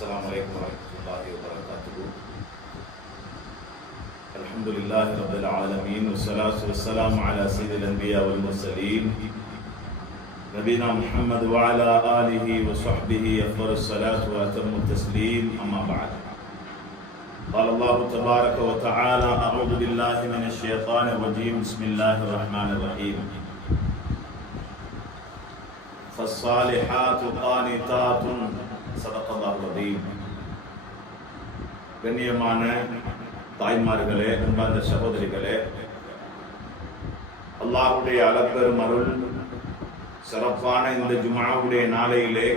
السلام عليكم ورحمة الله وبركاته. الحمد لله رب العالمين والصلاة والسلام على سيد الأنبياء والمرسلين نبينا محمد وعلى آله وصحبه أفضل الصلاة وأتم التسليم. أما بعد، قال الله تبارك وتعالى: أعوذ بالله من الشيطان الرجيم. بسم الله الرحمن الرحيم. فالصالحات قانتات صدق الله العظيم. கண்ணியமான தாய்மார்களே, அன்பார்ந்த சகோதரிகளே, அல்லாஹ்வுடைய அளப்பெரும் அருள் சிறப்பான இந்த ஜும்ஆவுடைய நாளையிலே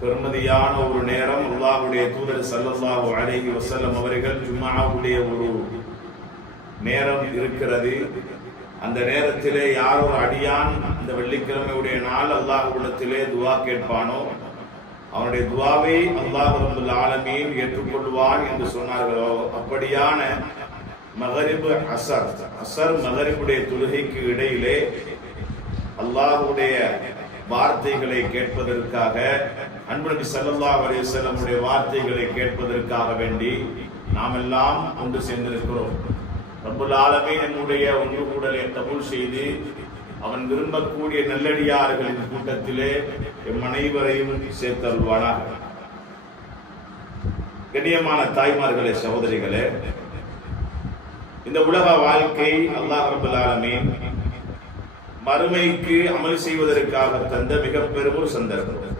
பெருமதியான ஒரு நேரம் அல்லாஹ்வுடைய தூதர் ஸல்லல்லாஹு அலைஹி வஸல்லம் அவர்கள் ஜும்ஆவுடைய ஒரு நேரம் இருக்கிறது. அந்த நேரத்திலே யார் ஒரு அடியான் இந்த வெள்ளிக்கிழமையுடைய நாள் அல்லாஹ்விடத்திலே துஆ கேட்பானோ அவனுடைய துஆவை அல்லாஹ் ரப்பல் ஆலமீன் ஏற்றுக்கொள்வான் என்று சொன்னார்களோ, அப்படியான மகரிப் அசர் மகரிபுடைய தொழுகைக்கு இடையிலே அல்லாஹ்வுடைய வார்த்தைகளை கேட்பதற்காக, அன்பு நபி ஸல்லல்லாஹு அலைஹி வஸல்லம் உடைய வார்த்தைகளை கேட்பதற்காக வேண்டி நாம் எல்லாம் ஒன்று சேர்ந்திருக்கிறோம். ரப்பல் ஆலமீன் என்னுடைய ஒன்று கூடலை கபூல் செய்து அவன் விரும்பக்கூடிய நல்லடியார்களின் கூட்டத்திலே எம் அனைவரையும் சேர்த்தருள்வானாக. கண்ணியமான தாய்மார்களே, சகோதரிகளே, இந்த உலக வாழ்க்கை அல்லாஹ் ரப்பல் ஆலமீன் மறுமைக்கு அமல் செய்வதற்காக தந்த மிக பெரும் ஒரு சந்தர்ப்பம்.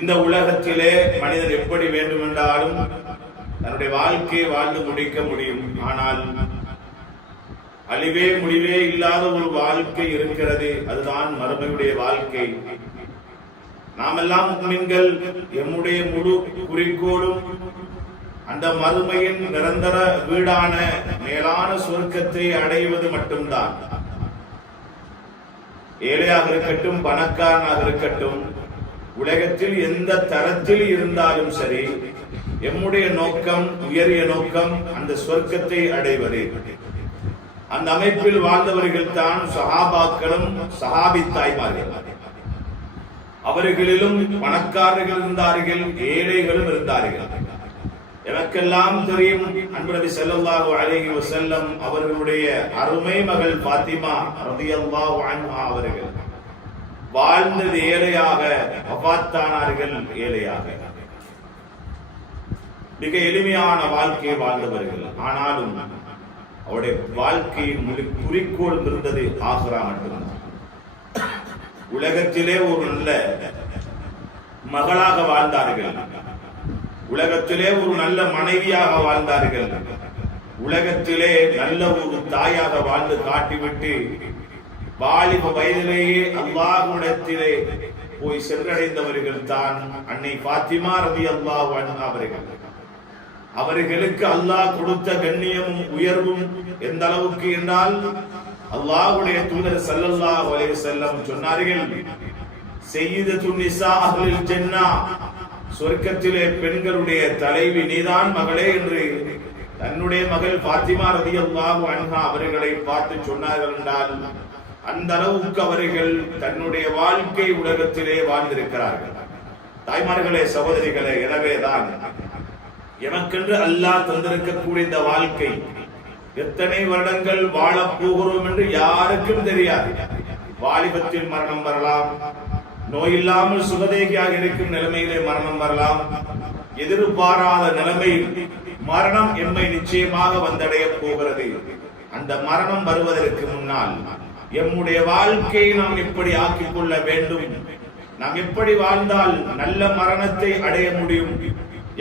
இந்த உலகத்திலே மனிதன் எப்படி வேண்டுமென்றாலும் தன்னுடைய வாழ்க்கையை வாழ்ந்து முடிக்க முடியும். ஆனால் அழிவே முடிவே இல்லாத ஒரு வாழ்க்கை இருக்கிறது, அதுதான் மறுமையுடைய வாழ்க்கை. நாமெல்லாம் முஃமின்கள், எம்முடைய முழு குறிக்கோளும் அந்த மறுமையின் நிரந்தர வீடான மேலான சொர்க்கத்தை அடைவது மட்டும்தான். ஏழையாக இருக்கட்டும், பணக்காரனாக இருக்கட்டும், உலகத்தில் எந்த தரத்தில் இருந்தாலும் சரி, எம்முடைய நோக்கம், உயரிய நோக்கம் அந்த சொர்க்கத்தை அடைவது. அந்த அமைப்பில் வாழ்ந்தவர்கள் தான் சஹாபாக்களும் சஹாபி தாய்மார்கள். அவர்களிலும் பணக்காரர்கள் இருந்தார்கள், ஏழைகளும் இருந்தார்கள். எனக்கெல்லாம் தெரியும், அன்பு நபி ஸல்லல்லாஹு அலைஹி வஸல்லம் அவர்களுடைய அருமை மகள் ஃபாத்திமா ரலியல்லாஹு அன்ஹா அவர்கள் வாழ்ந்தது ஏழையாக, வஃபாத்தானார்கள் ஏழையாக. மிக எளிமையான வாழ்க்கையை வாழ்ந்தவர்கள். ஆனாலும் அவருடைய வாழ்க்கையின் குறிக்கோள் இருந்தது ஆகிரா மட்டும்தான். உலகத்திலே ஒரு நல்ல மகளாக வாழ்ந்தார்கள், உலகத்திலே ஒரு நல்ல மனைவியாக வாழ்ந்தார்கள், உலகத்திலே நல்ல ஒரு தாயாக வாழ்ந்து காட்டிவிட்டு வாலிப வயதிலேயே அல்லாஹ்விடத்திலே போய் சென்றடைந்தவர்கள் தான் அன்னை ஃபாத்திமா ரலியல்லாஹு அன்ஹா அவர்கள். அவர்களுக்கு அல்லாஹ் கொடுத்த கண்ணியமும் உயர்வும் எந்த அளவுக்கு என்றால், அல்லாஹ்வுடைய தூதர் ஸல்லல்லாஹு அலைஹி வஸல்லம் சொன்னார்கள், சய்யிதத்துன் நிஸா அஹ்லில் ஜன்னah, சொர்க்கத்திலே பெண்களுடைய தலைவி நீதான் மகளே என்று தன்னுடைய மகள் ஃபாத்திமா ரலியல்லாஹு அன்ஹா அவர்களை பார்த்து சொன்னார்கள் என்றால், அந்த அளவுக்கு அவர்கள் தன்னுடைய வாழ்க்கை உலகத்திலே வாழ்ந்திருக்கிறார்கள். தாய்மார்களே, சகோதரிகளே, எனவேதான் எமக்கென்று அல்லாஹ் தந்திருக்கக்கூடிய இந்த வாழ்க்கை எத்தனை வருடங்கள் வாழப் போகிறோம் என்று யாருக்கும் தெரியாது. வாலிபத்தில் மரணம் வரலாம், நோயில்லாமல் சுகதேகியாக இருக்கும் நிலைமையிலே மரணம் வரலாம். எதிர்பாராத நிலைமையில் மரணம் எம்மை நிச்சயமாக வந்தடைய போகிறது. அந்த மரணம் வருவதற்கு முன்னால் எம்முடைய வாழ்க்கையை நாம் எப்படி ஆக்கிக் கொள்ள வேண்டும், நாம் எப்படி வாழ்ந்தால் நல்ல மரணத்தை அடைய முடியும்,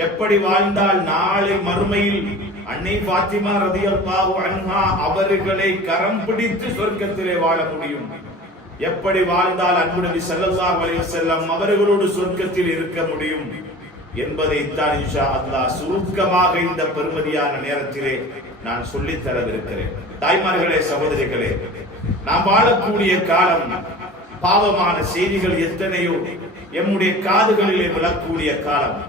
எப்படி வாழ்ந்தால் நாளை மறுமையில் அன்னை ஃபாத்திமா ரலியல்லாஹு அன்ஹா அவர்களை கரம் பிடித்து சொர்க்கத்திலே வாழ முடியும், எப்படி வாழ்ந்தால் அன்பு நபி ஸல்லல்லாஹு அலைஹி வஸல்லம் அவர்களோடு சொர்க்கத்தில் இருக்க முடியும் என்பதைத்தான் இன்ஷா அல்லாஹ் சுருக்கமாக இந்த பெருமதியான நேரத்திலே நான் சொல்லித் தரவிருக்கிறேன். தாய்மார்களே, சகோதரிகளே, நாம் வாழக்கூடிய காலம் பாவமான செய்திகள் எத்தனையோ எம்முடைய காதுகளிலே விழக்கூடிய காலம்,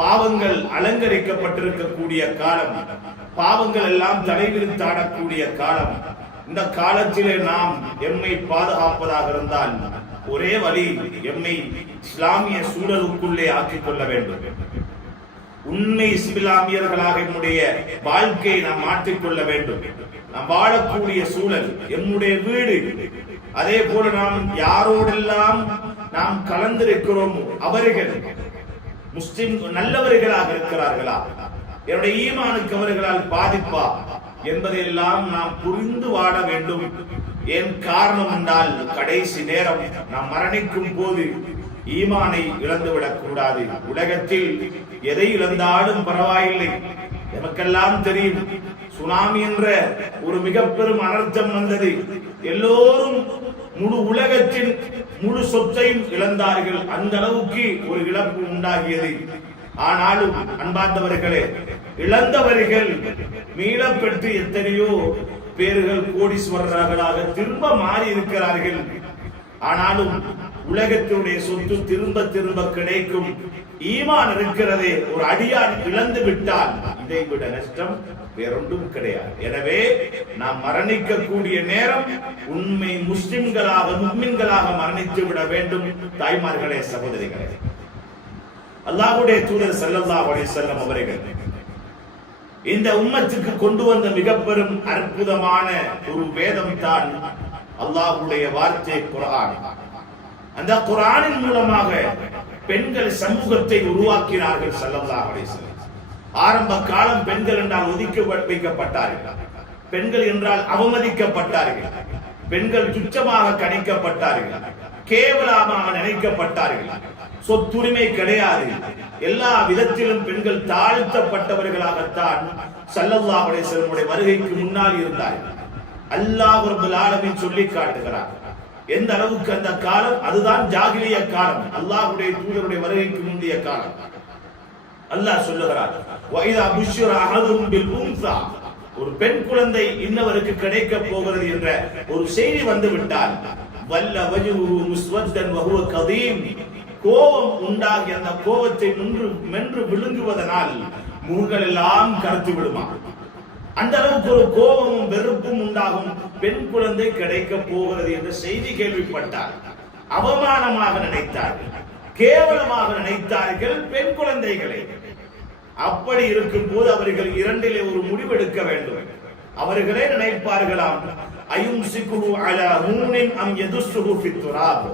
பாவங்கள் அலங்கரிக்கப்பட்டிருக்கக்கூடிய காலம், பாவங்கள் எல்லாம் தலைவிரித்தாடக்கூடிய காலம். இந்த காலத்திலே நாம் எம்மை பாதுகாப்பதாக இருந்தால் ஒரே வழி எம்மை இஸ்லாமிய சூழலுக்குள்ளே ஆக்கிக் கொள்ள வேண்டும். உண்மை இஸ்லாமியர்களாக நம்முடைய வாழ்க்கையை நாம் மாற்றிக்கொள்ள வேண்டும். நாம் வாழக்கூடிய சூழல் எம்முடைய வீடு, அதே போல நாம் யாரோடெல்லாம் நாம் கலந்திருக்கிறோம் அவர்கள் முஸ்லிம் நல்லவர்களாக இருக்கிறார்களா, என்னுடைய ஈமானுக்கு அவர்களால் பாதிப்பா என்பதையெல்லாம் நாம் புரிந்து வாழ வேண்டும். ஏன் காரணம் என்றால் கடைசி நேரம் நாம் மரணிக்கும் போது ஈமானை இழந்துவிடக் கூடாது. உலகத்தில் எதை இழந்தாலும் பரவாயில்லை. நமக்கெல்லாம் தெரியும், சுனாமி என்ற ஒரு மிக பெரும் அனர்த்தம் வந்தது. எல்லோரும் முழு உலகத்தின் முழு சொத்தையும் இழந்தார்கள். அந்த அளவுக்கு ஒரு இழப்பு உண்டாகியது. ஆனாலும் அன்பார்ந்தவர்களே, இழந்தவர்கள் மீளப்பெற்று எத்தனையோ பேர்கள் கோடீஸ்வரர்களாக திரும்ப மாறி இருக்கிறார்கள். ஆனாலும் உலகத்தினுடைய சொத்து திரும்ப திரும்ப கிடைக்கும். ஈமான் இருக்கிறதே, ஒரு அடியான் இழந்து விட்டால் இதை விட நஷ்டம் வேறொன்றும் கிடையாது. எனவே நாம் மரணிக்கக்கூடிய நேரம் உண்மை முஸ்லிம்களாக முஃமின்களாக மரணித்து விட வேண்டும். தாய்மார்களே, சகோதரிகளே, அல்லாஹ்வுடைய தூதர் ஸல்லல்லாஹு அலைஹி வஸல்லம் அவர்கள் இந்த உம்மத்துக்கு கொண்டு வந்த மிக பெரும் அற்புதமான ஒரு வேதம் தான் அல்லாஹ்வுடைய வார்த்தை குர்ஆன். அந்த குர்ஆனின் மூலமாக பெண்கள் சமூகத்தை உருவாக்கினார்கள் ஸல்லல்லாஹு அலைஹி வஸல்லம். ஆரம்ப காலம் பெண்கள் என்றால் ஒதுக்கி வைக்கப்பட்டார்கள், பெண்கள் என்றால் அவமதிக்கப்பட்டார்கள், பெண்கள் துச்சமாக கணிக்கப்பட்டார்கள், கேவலமாக நினைக்கப்பட்டார்கள், சொத்துரிமை கிடையாது. எல்லா விதத்திலும் பெண்கள் தாழ்த்தப்பட்டவர்களாகத்தான் ஸல்லல்லாஹு அலைஹி வஸல்லம் வருகைக்கு முன்னால் இருந்தார்கள். அல்லாஹ் ரப்பல் ஆலமீன் சொல்லி காட்டுகிறார் எந்த அளவுக்கு அந்த காலம், அதுதான் ஜாகிலிய காலம், அல்லாஹ்வுடைய தூதருடைய வருகைக்கு முந்தைய காலம். அல்லாஹ் சொல்லுகிறார், வஇதா புஷ்ஷிர அஹதுஹும் பில் உன்ஸா, ஒரு பெண் குழந்தை இன்னவருக்கு கிடைக்க போகிறது என்ற ஒரு செய்தி வந்து விட்டால், வல்ல வஜ்ஹுஹு முஸ்வத்தன் வஹுவ கதீம், கோபம் உண்டாகி அந்த கோபத்தை மென்று விழுங்குவதனால் முகங்கள் எல்லாம் கருத்து விடுமா. அந்த அளவுக்கு ஒரு கோபமும் வெறுப்பும் உண்டாகும். பெண் குழந்தை கிடைக்க போகிறது என்ற செய்தி கேள்விப்பட்டார், அவமானமாக நினைத்தார்கள், கேவலமாக நினைத்தார்கள் பெண் குழந்தைகளை. அப்படி இருக்கும் போது அவர்கள் இரண்டிலே ஒரு முடிவெடுக்க வேண்டும். அவர்களே நினைப்பார்களாம், அயும்சிகுஹு அலா ஹூனின் அம் யதுஸ்ஸுஹு ஃபித் துராப்,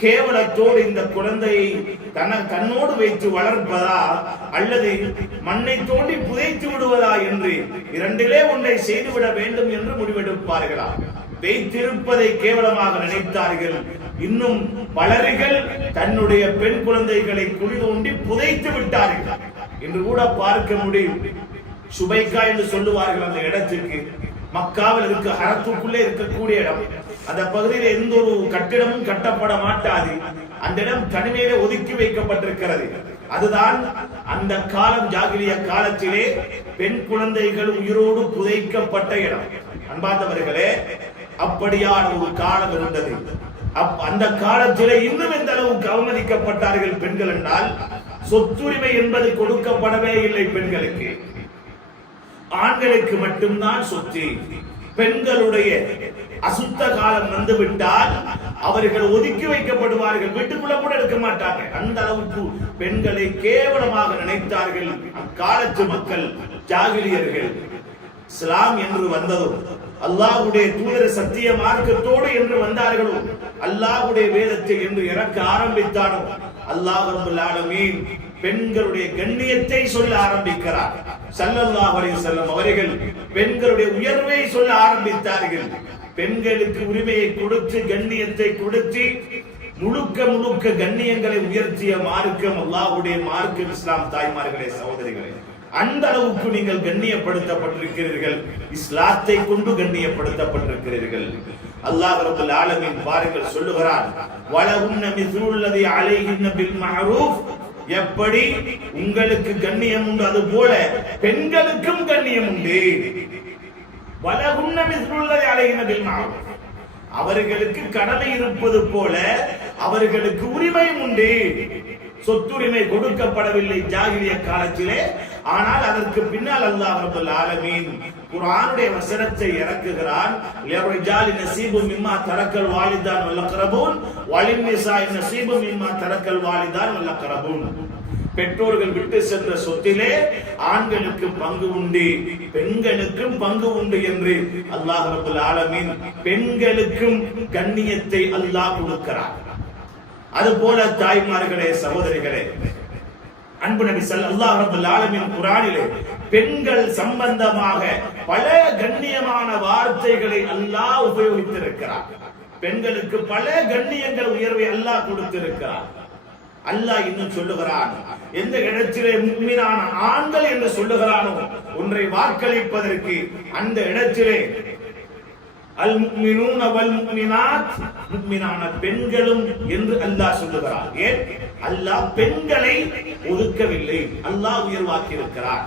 கேவலத்தோடு இந்த குழந்தையை தன்னோடு வைத்து வளர்ப்பதா அல்லது மண்ணை தோண்டி புதைத்து விடுவதா என்று இரண்டிலே ஒன்றை செய்துவிட வேண்டும் என்று முடிவெடுப்பார்களா. வைத்திருப்பதை கேவலமாக நினைத்தார்கள். இன்னும் பலர்கள் தன்னுடைய பெண் குழந்தைகளை குழி தோண்டி புதைத்து விட்டார்கள் என்று கூட பார்க்க முடியும். சுபைக்கா என்று சொல்லுவார்கள் அந்த இடத்துக்கு. மக்காவில் இருக்க ஹரத்துக்குள்ளே இருக்கக்கூடிய இடம். அந்த பகுதியில் எந்த ஒரு கட்டிடமும் கட்டப்பட மாட்டாது. அந்த இடம் தனிமையிலே ஒதுக்கி வைக்கப்பட்டிருக்கிறது. அதுதான் அந்த காலம், ஜாகிலிய காலத்திலே பெண் குழந்தைகள் உயிரோடு புதைக்கப்பட்ட இடம். அன்பார்ந்தவர்களே, அப்படியான ஒரு காலம் இருந்தது. அந்த காலத்திலே இன்னும் எந்த அளவுக்கு அவமதிக்கப்பட்டார்கள் பெண்கள் என்றால், சொத்துரிமை என்பது கொடுக்கப்படவே இல்லை பெண்களுக்கு. ஆண்களுக்கு மட்டும்தான் சொத்து. பெண்களுடைய அசுத்த காலம் வந்துவிட்டால் அவர்கள் ஒதுக்கி வைக்கப்படுவார்கள், வீட்டுக்குள்ள கூட எடுக்க மாட்டாங்க. அந்த அளவுக்கு பெண்களை கேவலமாக நினைத்தார்கள் அக்காலத்து மக்கள், ஜாகிலியர்கள். இஸ்லாம் என்று வந்ததும், அல்லாஹ்வுடைய தூதர் சத்திய மார்க்கத்தோடு என்று வந்தார்களோ, அல்லாஹ்வுடைய வேதத்தை என்று இறக்க ஆரம்பித்தானோ, அல்லாஹ் ரப்பல் ஆலமீன் பெண்களுடைய கண்ணியத்தை சொல்ல ஆரம்பிக்கிறார். ஸல்லல்லாஹு அலைஹி வஸல்லம் அவர்கள் பெண்களுடைய உயர்வை சொல்ல ஆரம்பித்தார்கள். பெண்களுக்கு உரிமையை கொடுத்து, கண்ணியத்தை கொடுத்து, முழுக்க முழுக்க கண்ணியங்களை உயர்த்திய மார்க்கம் அல்லாஹ்வுடைய மார்க்கம் இஸ்லாம். தாய்மார்களே, சகோதரிகளே, அந்த அளவுக்கு நீங்கள் கண்ணியப்படுத்தப்பட்டிருக்கிறீர்கள். இஸ்லாத்தை கொண்டு கண்ணியப்படுத்தப்பட்டிருக்கிறீர்கள். அல்லாஹ் ரப்பல் ஆலமீன் பாருங்கள் சொல்லுகிறார், வலஹுன்ன மிஸ்லுல்லதி அலைஹின்ன பில் மஅரூஃப், எப்படி உங்களுக்கு கண்ணியம் உண்டு அது போல பெண்களுக்கும் கண்ணியம் உண்டு. வலஹுன்ன மிஸ்லுல்லதி அலைஹின்ன பில் மஅரூஃப், அவர்களுக்கு கடமை இருப்பது போல அவர்களுக்கு உரிமையும் உண்டு. சொத்துரிமை கொடுக்கப்படவில்லை ஜாகிலிய காலத்திலே, ஆனால் அதற்கு பின்னால் அல்லாஹ் ரப்பல் ஆலமீன் குர்ஆனுடைய வசனத்தை இறக்குகிறான். லிர்ரிஜாலி நஸீபும் மிம்மா தரக்கல் வாலிதான் வல் அக்ரபூன் வலின்னிசாஇ நஸீபும் மிம்மா தரக்கல் வாலிதான் வல் அக்ரபூன். பெற்றோர்கள் விட்டு சென்ற சொத்திலே ஆண்களுக்கு பங்கு உண்டு, பெண்களுக்கும் பங்கு உண்டு என்று அல்லாஹ் ரப்பல் ஆலமீன் பெண்களுக்கும் கண்ணியத்தை அல்லாஹ் கொடுக்கிறார். அதுபோல தாய்மார்களே, சகோதரிகளே, அன்பு நபி ஸல்லல்லாஹு அலைஹி வஸல்லம் குர்ஆனிலே பெண்கள் சம்பந்தமாக பல கண்ணியமான வார்த்தைகளை அல்லாஹ் உபயோகித்திருக்கிறார். பெண்களுக்கு பல கண்ணியங்கள், உயர்வை அல்லாஹ் கொடுத்திருக்கிறார். அல்லாஹ் இன்னும் சொல்லுகிறான், எந்த இடத்திலே முஃமினான ஆண்கள் என்று சொல்லுகிறானோ ஒன்றை வாக்களிப்பதற்கு அந்த இடத்திலே அல் முஃமினூன வல் முஃமினாத், முஃமினான பெண்களும் என்று அல்லாஹ் சொல்லுகிறார். ஏன்? அல்லாஹ் பெண்களை ஒதுக்கவில்லை, அல்லாஹ் உயர்வாக்கி இருக்கிறார்.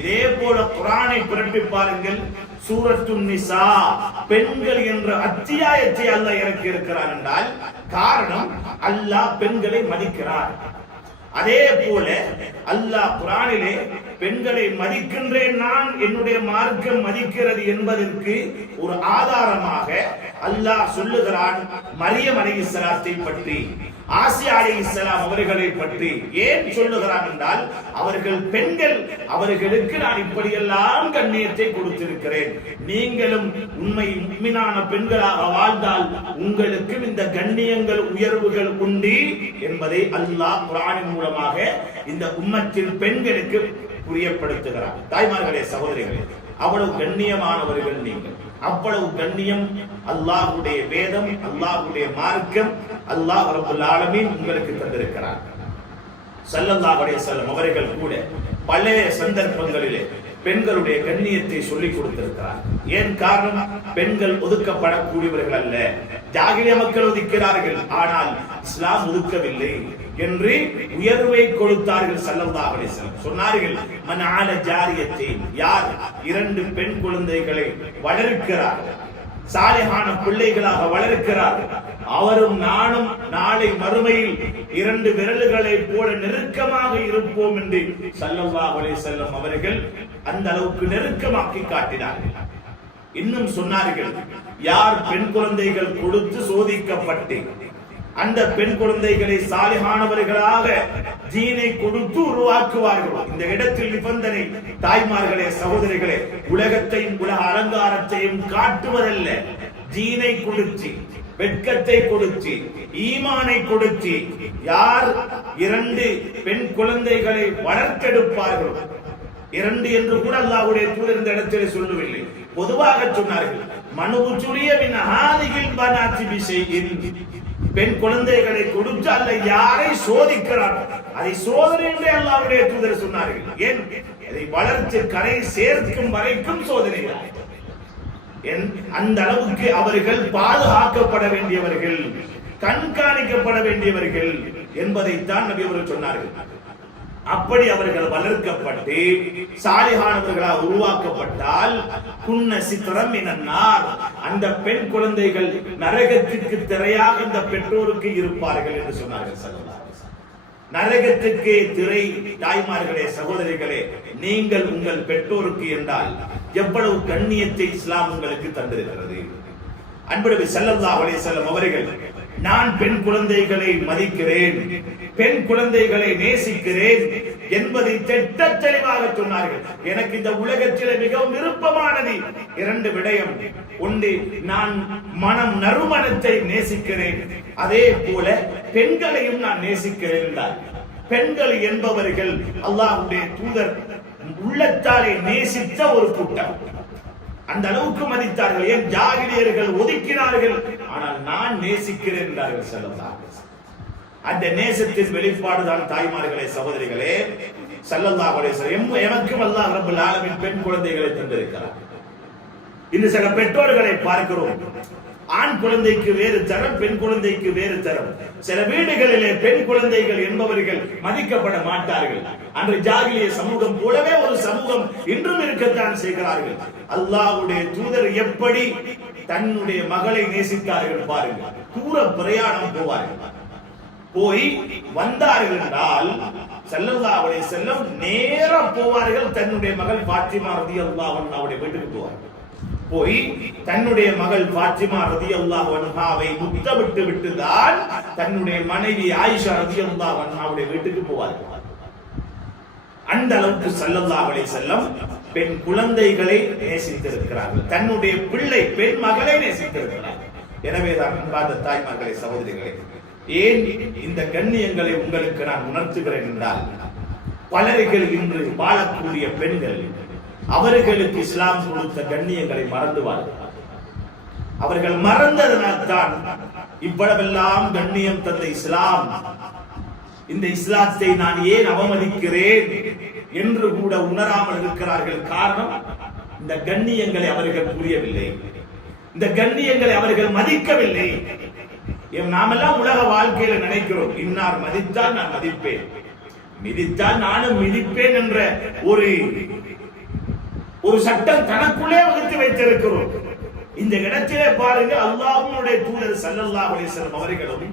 இதே போல குர்ஆனை புரட்டி பாருங்கள், சூரத்துன் நிசா பெண்கள் என்ற அத்தியாயத்தை அல்லாஹ் இறக்கி இருக்கிறார் என்றால் காரணம் அல்லாஹ் பெண்களை மதிக்கிறார். அதே போல அல்லாஹ் குர்ஆனிலே பெண்களை மதிக்கின்றேன் நான், என்னுடைய மார்க்கம் மதிக்கிறது என்பதற்கு ஒரு ஆதாரமாக அல்லாஹ் சொல்லுகிறான் மரியம் அலைஹிஸ்ஸலாத்தை பற்றி, ஆசியா அலைஹிஸ்ஸலாம் அவர்களை பற்றி. ஏன் சொல்லுகிறான் என்றால் அவர்கள் பெண்கள், அவர்களுக்கு நான் இப்படியெல்லாம் கண்ணியத்தை கொடுத்திருக்கிறேன். நீங்களும் உண்மை முஃமினான பெண்களாக வாழ்ந்தால் உங்களுக்கும் இந்த கண்ணியங்கள், உயர்வுகள் உண்டு என்பதை அல்லாஹ் குர்ஆனின் மூலமாக இந்த உம்மத்தின் பெண்களுக்கு புரியப்படுத்துகிறார். தாய்மார்களே, சகோதரிகளே, அவ்வளவு கண்ணியமானவர்கள் நீங்கள். அவ்வளவு கண்ணியம் அல்லாஹ்வுடைய வேதம், அல்லாஹ்வுடைய மார்க்கம், அல்லாஹ் ரப்பல் ஆலமீன் உங்களுக்கு தந்திருக்கிறார். ஸல்லல்லாஹு அலைஹி வஸல்லம் அவர்கள் கூட பல சந்தர்ப்பங்களிலே பெண்களுடைய கண்ணியத்தை சொல்லிக் கொடுத்திருக்கிறார். ஏன் காரணம்? பெண்கள் ஒதுக்கப்படக்கூடியவர்கள் அல்ல. ஜாகிலிய மக்கள் ஒதுக்கிறார்கள், ஆனால் இஸ்லாம் ஒதுக்கவில்லை என்று உயர்வை கொடுத்தார்கள். ஸல்லல்லாஹு அலைஹி வஸல்லம் சொன்னார்கள், மன் ஆல ஜாரியத்தைன், யார் 2 பெண் குழந்தைகளை வளர்க்கிறார், சாலிஹான பிள்ளைகளாக வளர்க்கிறார், அவரும் நானும் நாளை மறுமையில் 2 விரல்களை போல நெருக்கமாக இருப்போம் என்று ஸல்லல்லாஹு அலைஹி வஸல்லம் அவர்கள் அந்த அளவுக்கு நெருக்கமாக்கி காட்டினார்கள். இன்னும் சொன்னார்கள், யார் பெண் குழந்தைகள் கொடுத்து சோதிக்கப்பட்டு அந்த பெண் குழந்தைகளை சாலிஹானவர்களாக ஜீனை கொடுத்து உருவாக்குவார்கள். இந்த இடத்தில் நிபந்தனை, தாய்மார்களே, சகோதரிகளே, உலகத்தையும் உலக அலங்காரத்தையும் காட்டுவதல்ல, ஜீனை கொடுத்து, வெட்கத்தை கொடுத்து, ஈமானை கொடுத்து யார் 2 பெண் குழந்தைகளை வளர்த்தெடுப்பார்கள். 2 என்று கூட அல்லாஹ்வுடைய தூதர் இந்த இடத்திலே சொல்லவில்லை, பொதுவாக சொன்னார்கள். மனுபுச்சுரிய மின் ஹாதிகில் பனாத்தி பிஷைஇன், பெண் குழந்தைகளை கொடுத்து அல்ல யாரை சோதிக்கிறார், அதை சோதனை என்று அல்லாஹ்வுடைய தூதர் சொன்னார்கள். ஏன்? அதை வளர்த்து கரை சேர்க்கும் வரைக்கும் சோதனை. அந்த அளவுக்கு அவர்கள் பாதுகாக்கப்பட வேண்டியவர்கள், கண்காணிக்கப்பட வேண்டியவர்கள் என்பதைத்தான் நபி அவர்கள் சொன்னார்கள். அப்படி அவர்கள் வளர்க்கப்பட்டு சாலிஹானவர்களாக உருவாக்கப்பட்டால் குன்ன சித்ரம் மினன்னார், அந்த பெண் குழந்தைகள் நரகத்துக்கு திரையாக இந்த பெற்றோருக்கு இருப்பார்கள் என்று சொன்னார்கள். நரகத்துக்கு திரை. தாய்மார்களே, சகோதரிகளே, நீங்கள் உங்கள் பெற்றோருக்கு என்றால் எவ்வளவு கண்ணியத்தை இஸ்லாம் உங்களுக்கு தந்திருக்கிறது. அன்பு நபி ஸல்லல்லாஹு அலைஹி வஸல்லம் அவர்கள், நான் பெண் குழந்தைகளை மதிக்கிறேன், பெண் குழந்தைகளை நேசிக்கிறேன் என்பதை திட்ட தெளிவாக சொன்னார்கள். எனக்கு இந்த உலகத்தில் மிகவும் விருப்பமானது 2 விடயம். ஒன்று, நான் மனம் நறுமணத்தை நேசிக்கிறேன், அதே போல பெண்களையும் நான் நேசிக்கிறேன் என்றார். பெண்கள் என்பவர்கள் அல்லாஹ்வுடைய தூதர் உள்ளத்தாலே நேசித்த ஒரு கூட்டம். அந்த அளவுக்கு மதித்தார்கள். ஏன்? ஜாகிலியர்கள் ஒதுக்கினார்கள், ஆனால் நான் நேசிக்கிறேன் என்றார்கள் ஸல்லல்லாஹு அலைஹி வஸல்லம். அந்த நேசத்தின் வெளிப்பாடுதான் தாய்மார்களே, சகோதரிகளே, ஸல்லல்லாஹு அலைஹி வஸல்லம் எமக்கும் அல்லாஹ் ரப்பல் ஆலமீன் பெண் குழந்தைகளை தந்திருக்கிறார். இன்னும் சில பெற்றோர்களை பார்க்கிறோம், ஆண் குழந்தைக்கு வேறு தரம், பெண் குழந்தைக்கு வேறு தரம். சில வீடுகளிலே பெண் குழந்தைகள் என்பவர்கள் மதிக்கப்பட மாட்டார்கள். அன்று ஜாகிலிய சமூகம் போலவே ஒரு சமூகம் இன்றும் இருக்கத்தான் செய்கிறார்கள். அல்லாஹ்வுடைய தூதர் எப்படி தன்னுடைய மகளை நேசித்தார்கள் பாருங்கள். தூர பிரயாணம் போவார்கள், போய் வந்தார்கள் என்றால் ஸல்லல்லாஹு அலைஹி வஸல்லம் நேரா போவார்கள், தன்னுடைய மகள் ஃபாத்திமா ரலியல்லாஹு அன்ஹாவுடைய வீட்டுக்கு போவார்கள். போய் தன்னுடைய மகள் ஃபாத்திமா ரலியல்லாஹு அன்ஹாவை முத்தமிட்டு விட்டுதான் தன்னுடைய மனைவி ஆயிஷா ரலியல்லாஹு அன்ஹாவுடைய வீட்டுக்கு போவார்கள். அந்த அளவுக்கு ஸல்லல்லாஹு அலைஹி வஸல்லம் பெண் குழந்தைகளை நேசித்திருக்கிறார்கள், தன்னுடைய பிள்ளை பெண் மகளை நேசித்திருக்கிறார்கள். எனவேதான் அன்பார்ந்த தாய்மார்களே, சகோதரிகளே, ஏன் இந்த கண்ணியங்களை உங்களுக்கு நான் உணர்த்துகிறேன் என்றால், பலர்கள் இன்று வாழக்கூடிய பெண்கள் அவர்களுக்கு இஸ்லாம் கொடுத்த கண்ணியங்களை மறந்துவார்கள். அவர்கள் மறந்ததனால் தான் இவ்வளவெல்லாம் கண்ணியம் தந்த இஸ்லாம், இந்த இஸ்லாத்தை நான் ஏன் அவமதிக்கிறேன் என்று கூட உணராமல் இருக்கிறார்கள். காரணம், இந்த கண்ணியங்களை அவர்கள் புரியவில்லை, இந்த கண்ணியங்களை அவர்கள் மதிக்கவில்லை. நாமெல்லாம் உலக வாழ்க்கையில நினைக்கிறோம், இன்னார் மதித்தால் நான் மதிப்பேன், மிதித்தால் நானும் மிதிப்பேன் என்ற ஒரு சட்டம் தனக்குள்ளே வகுத்து வைத்திருக்கிறோம். இந்த இடத்திலே பாருங்க, அல்லாஹ்வுடைய தூதர் ஸல்லல்லாஹு அலைஹி வஸல்லம் அவர்களும்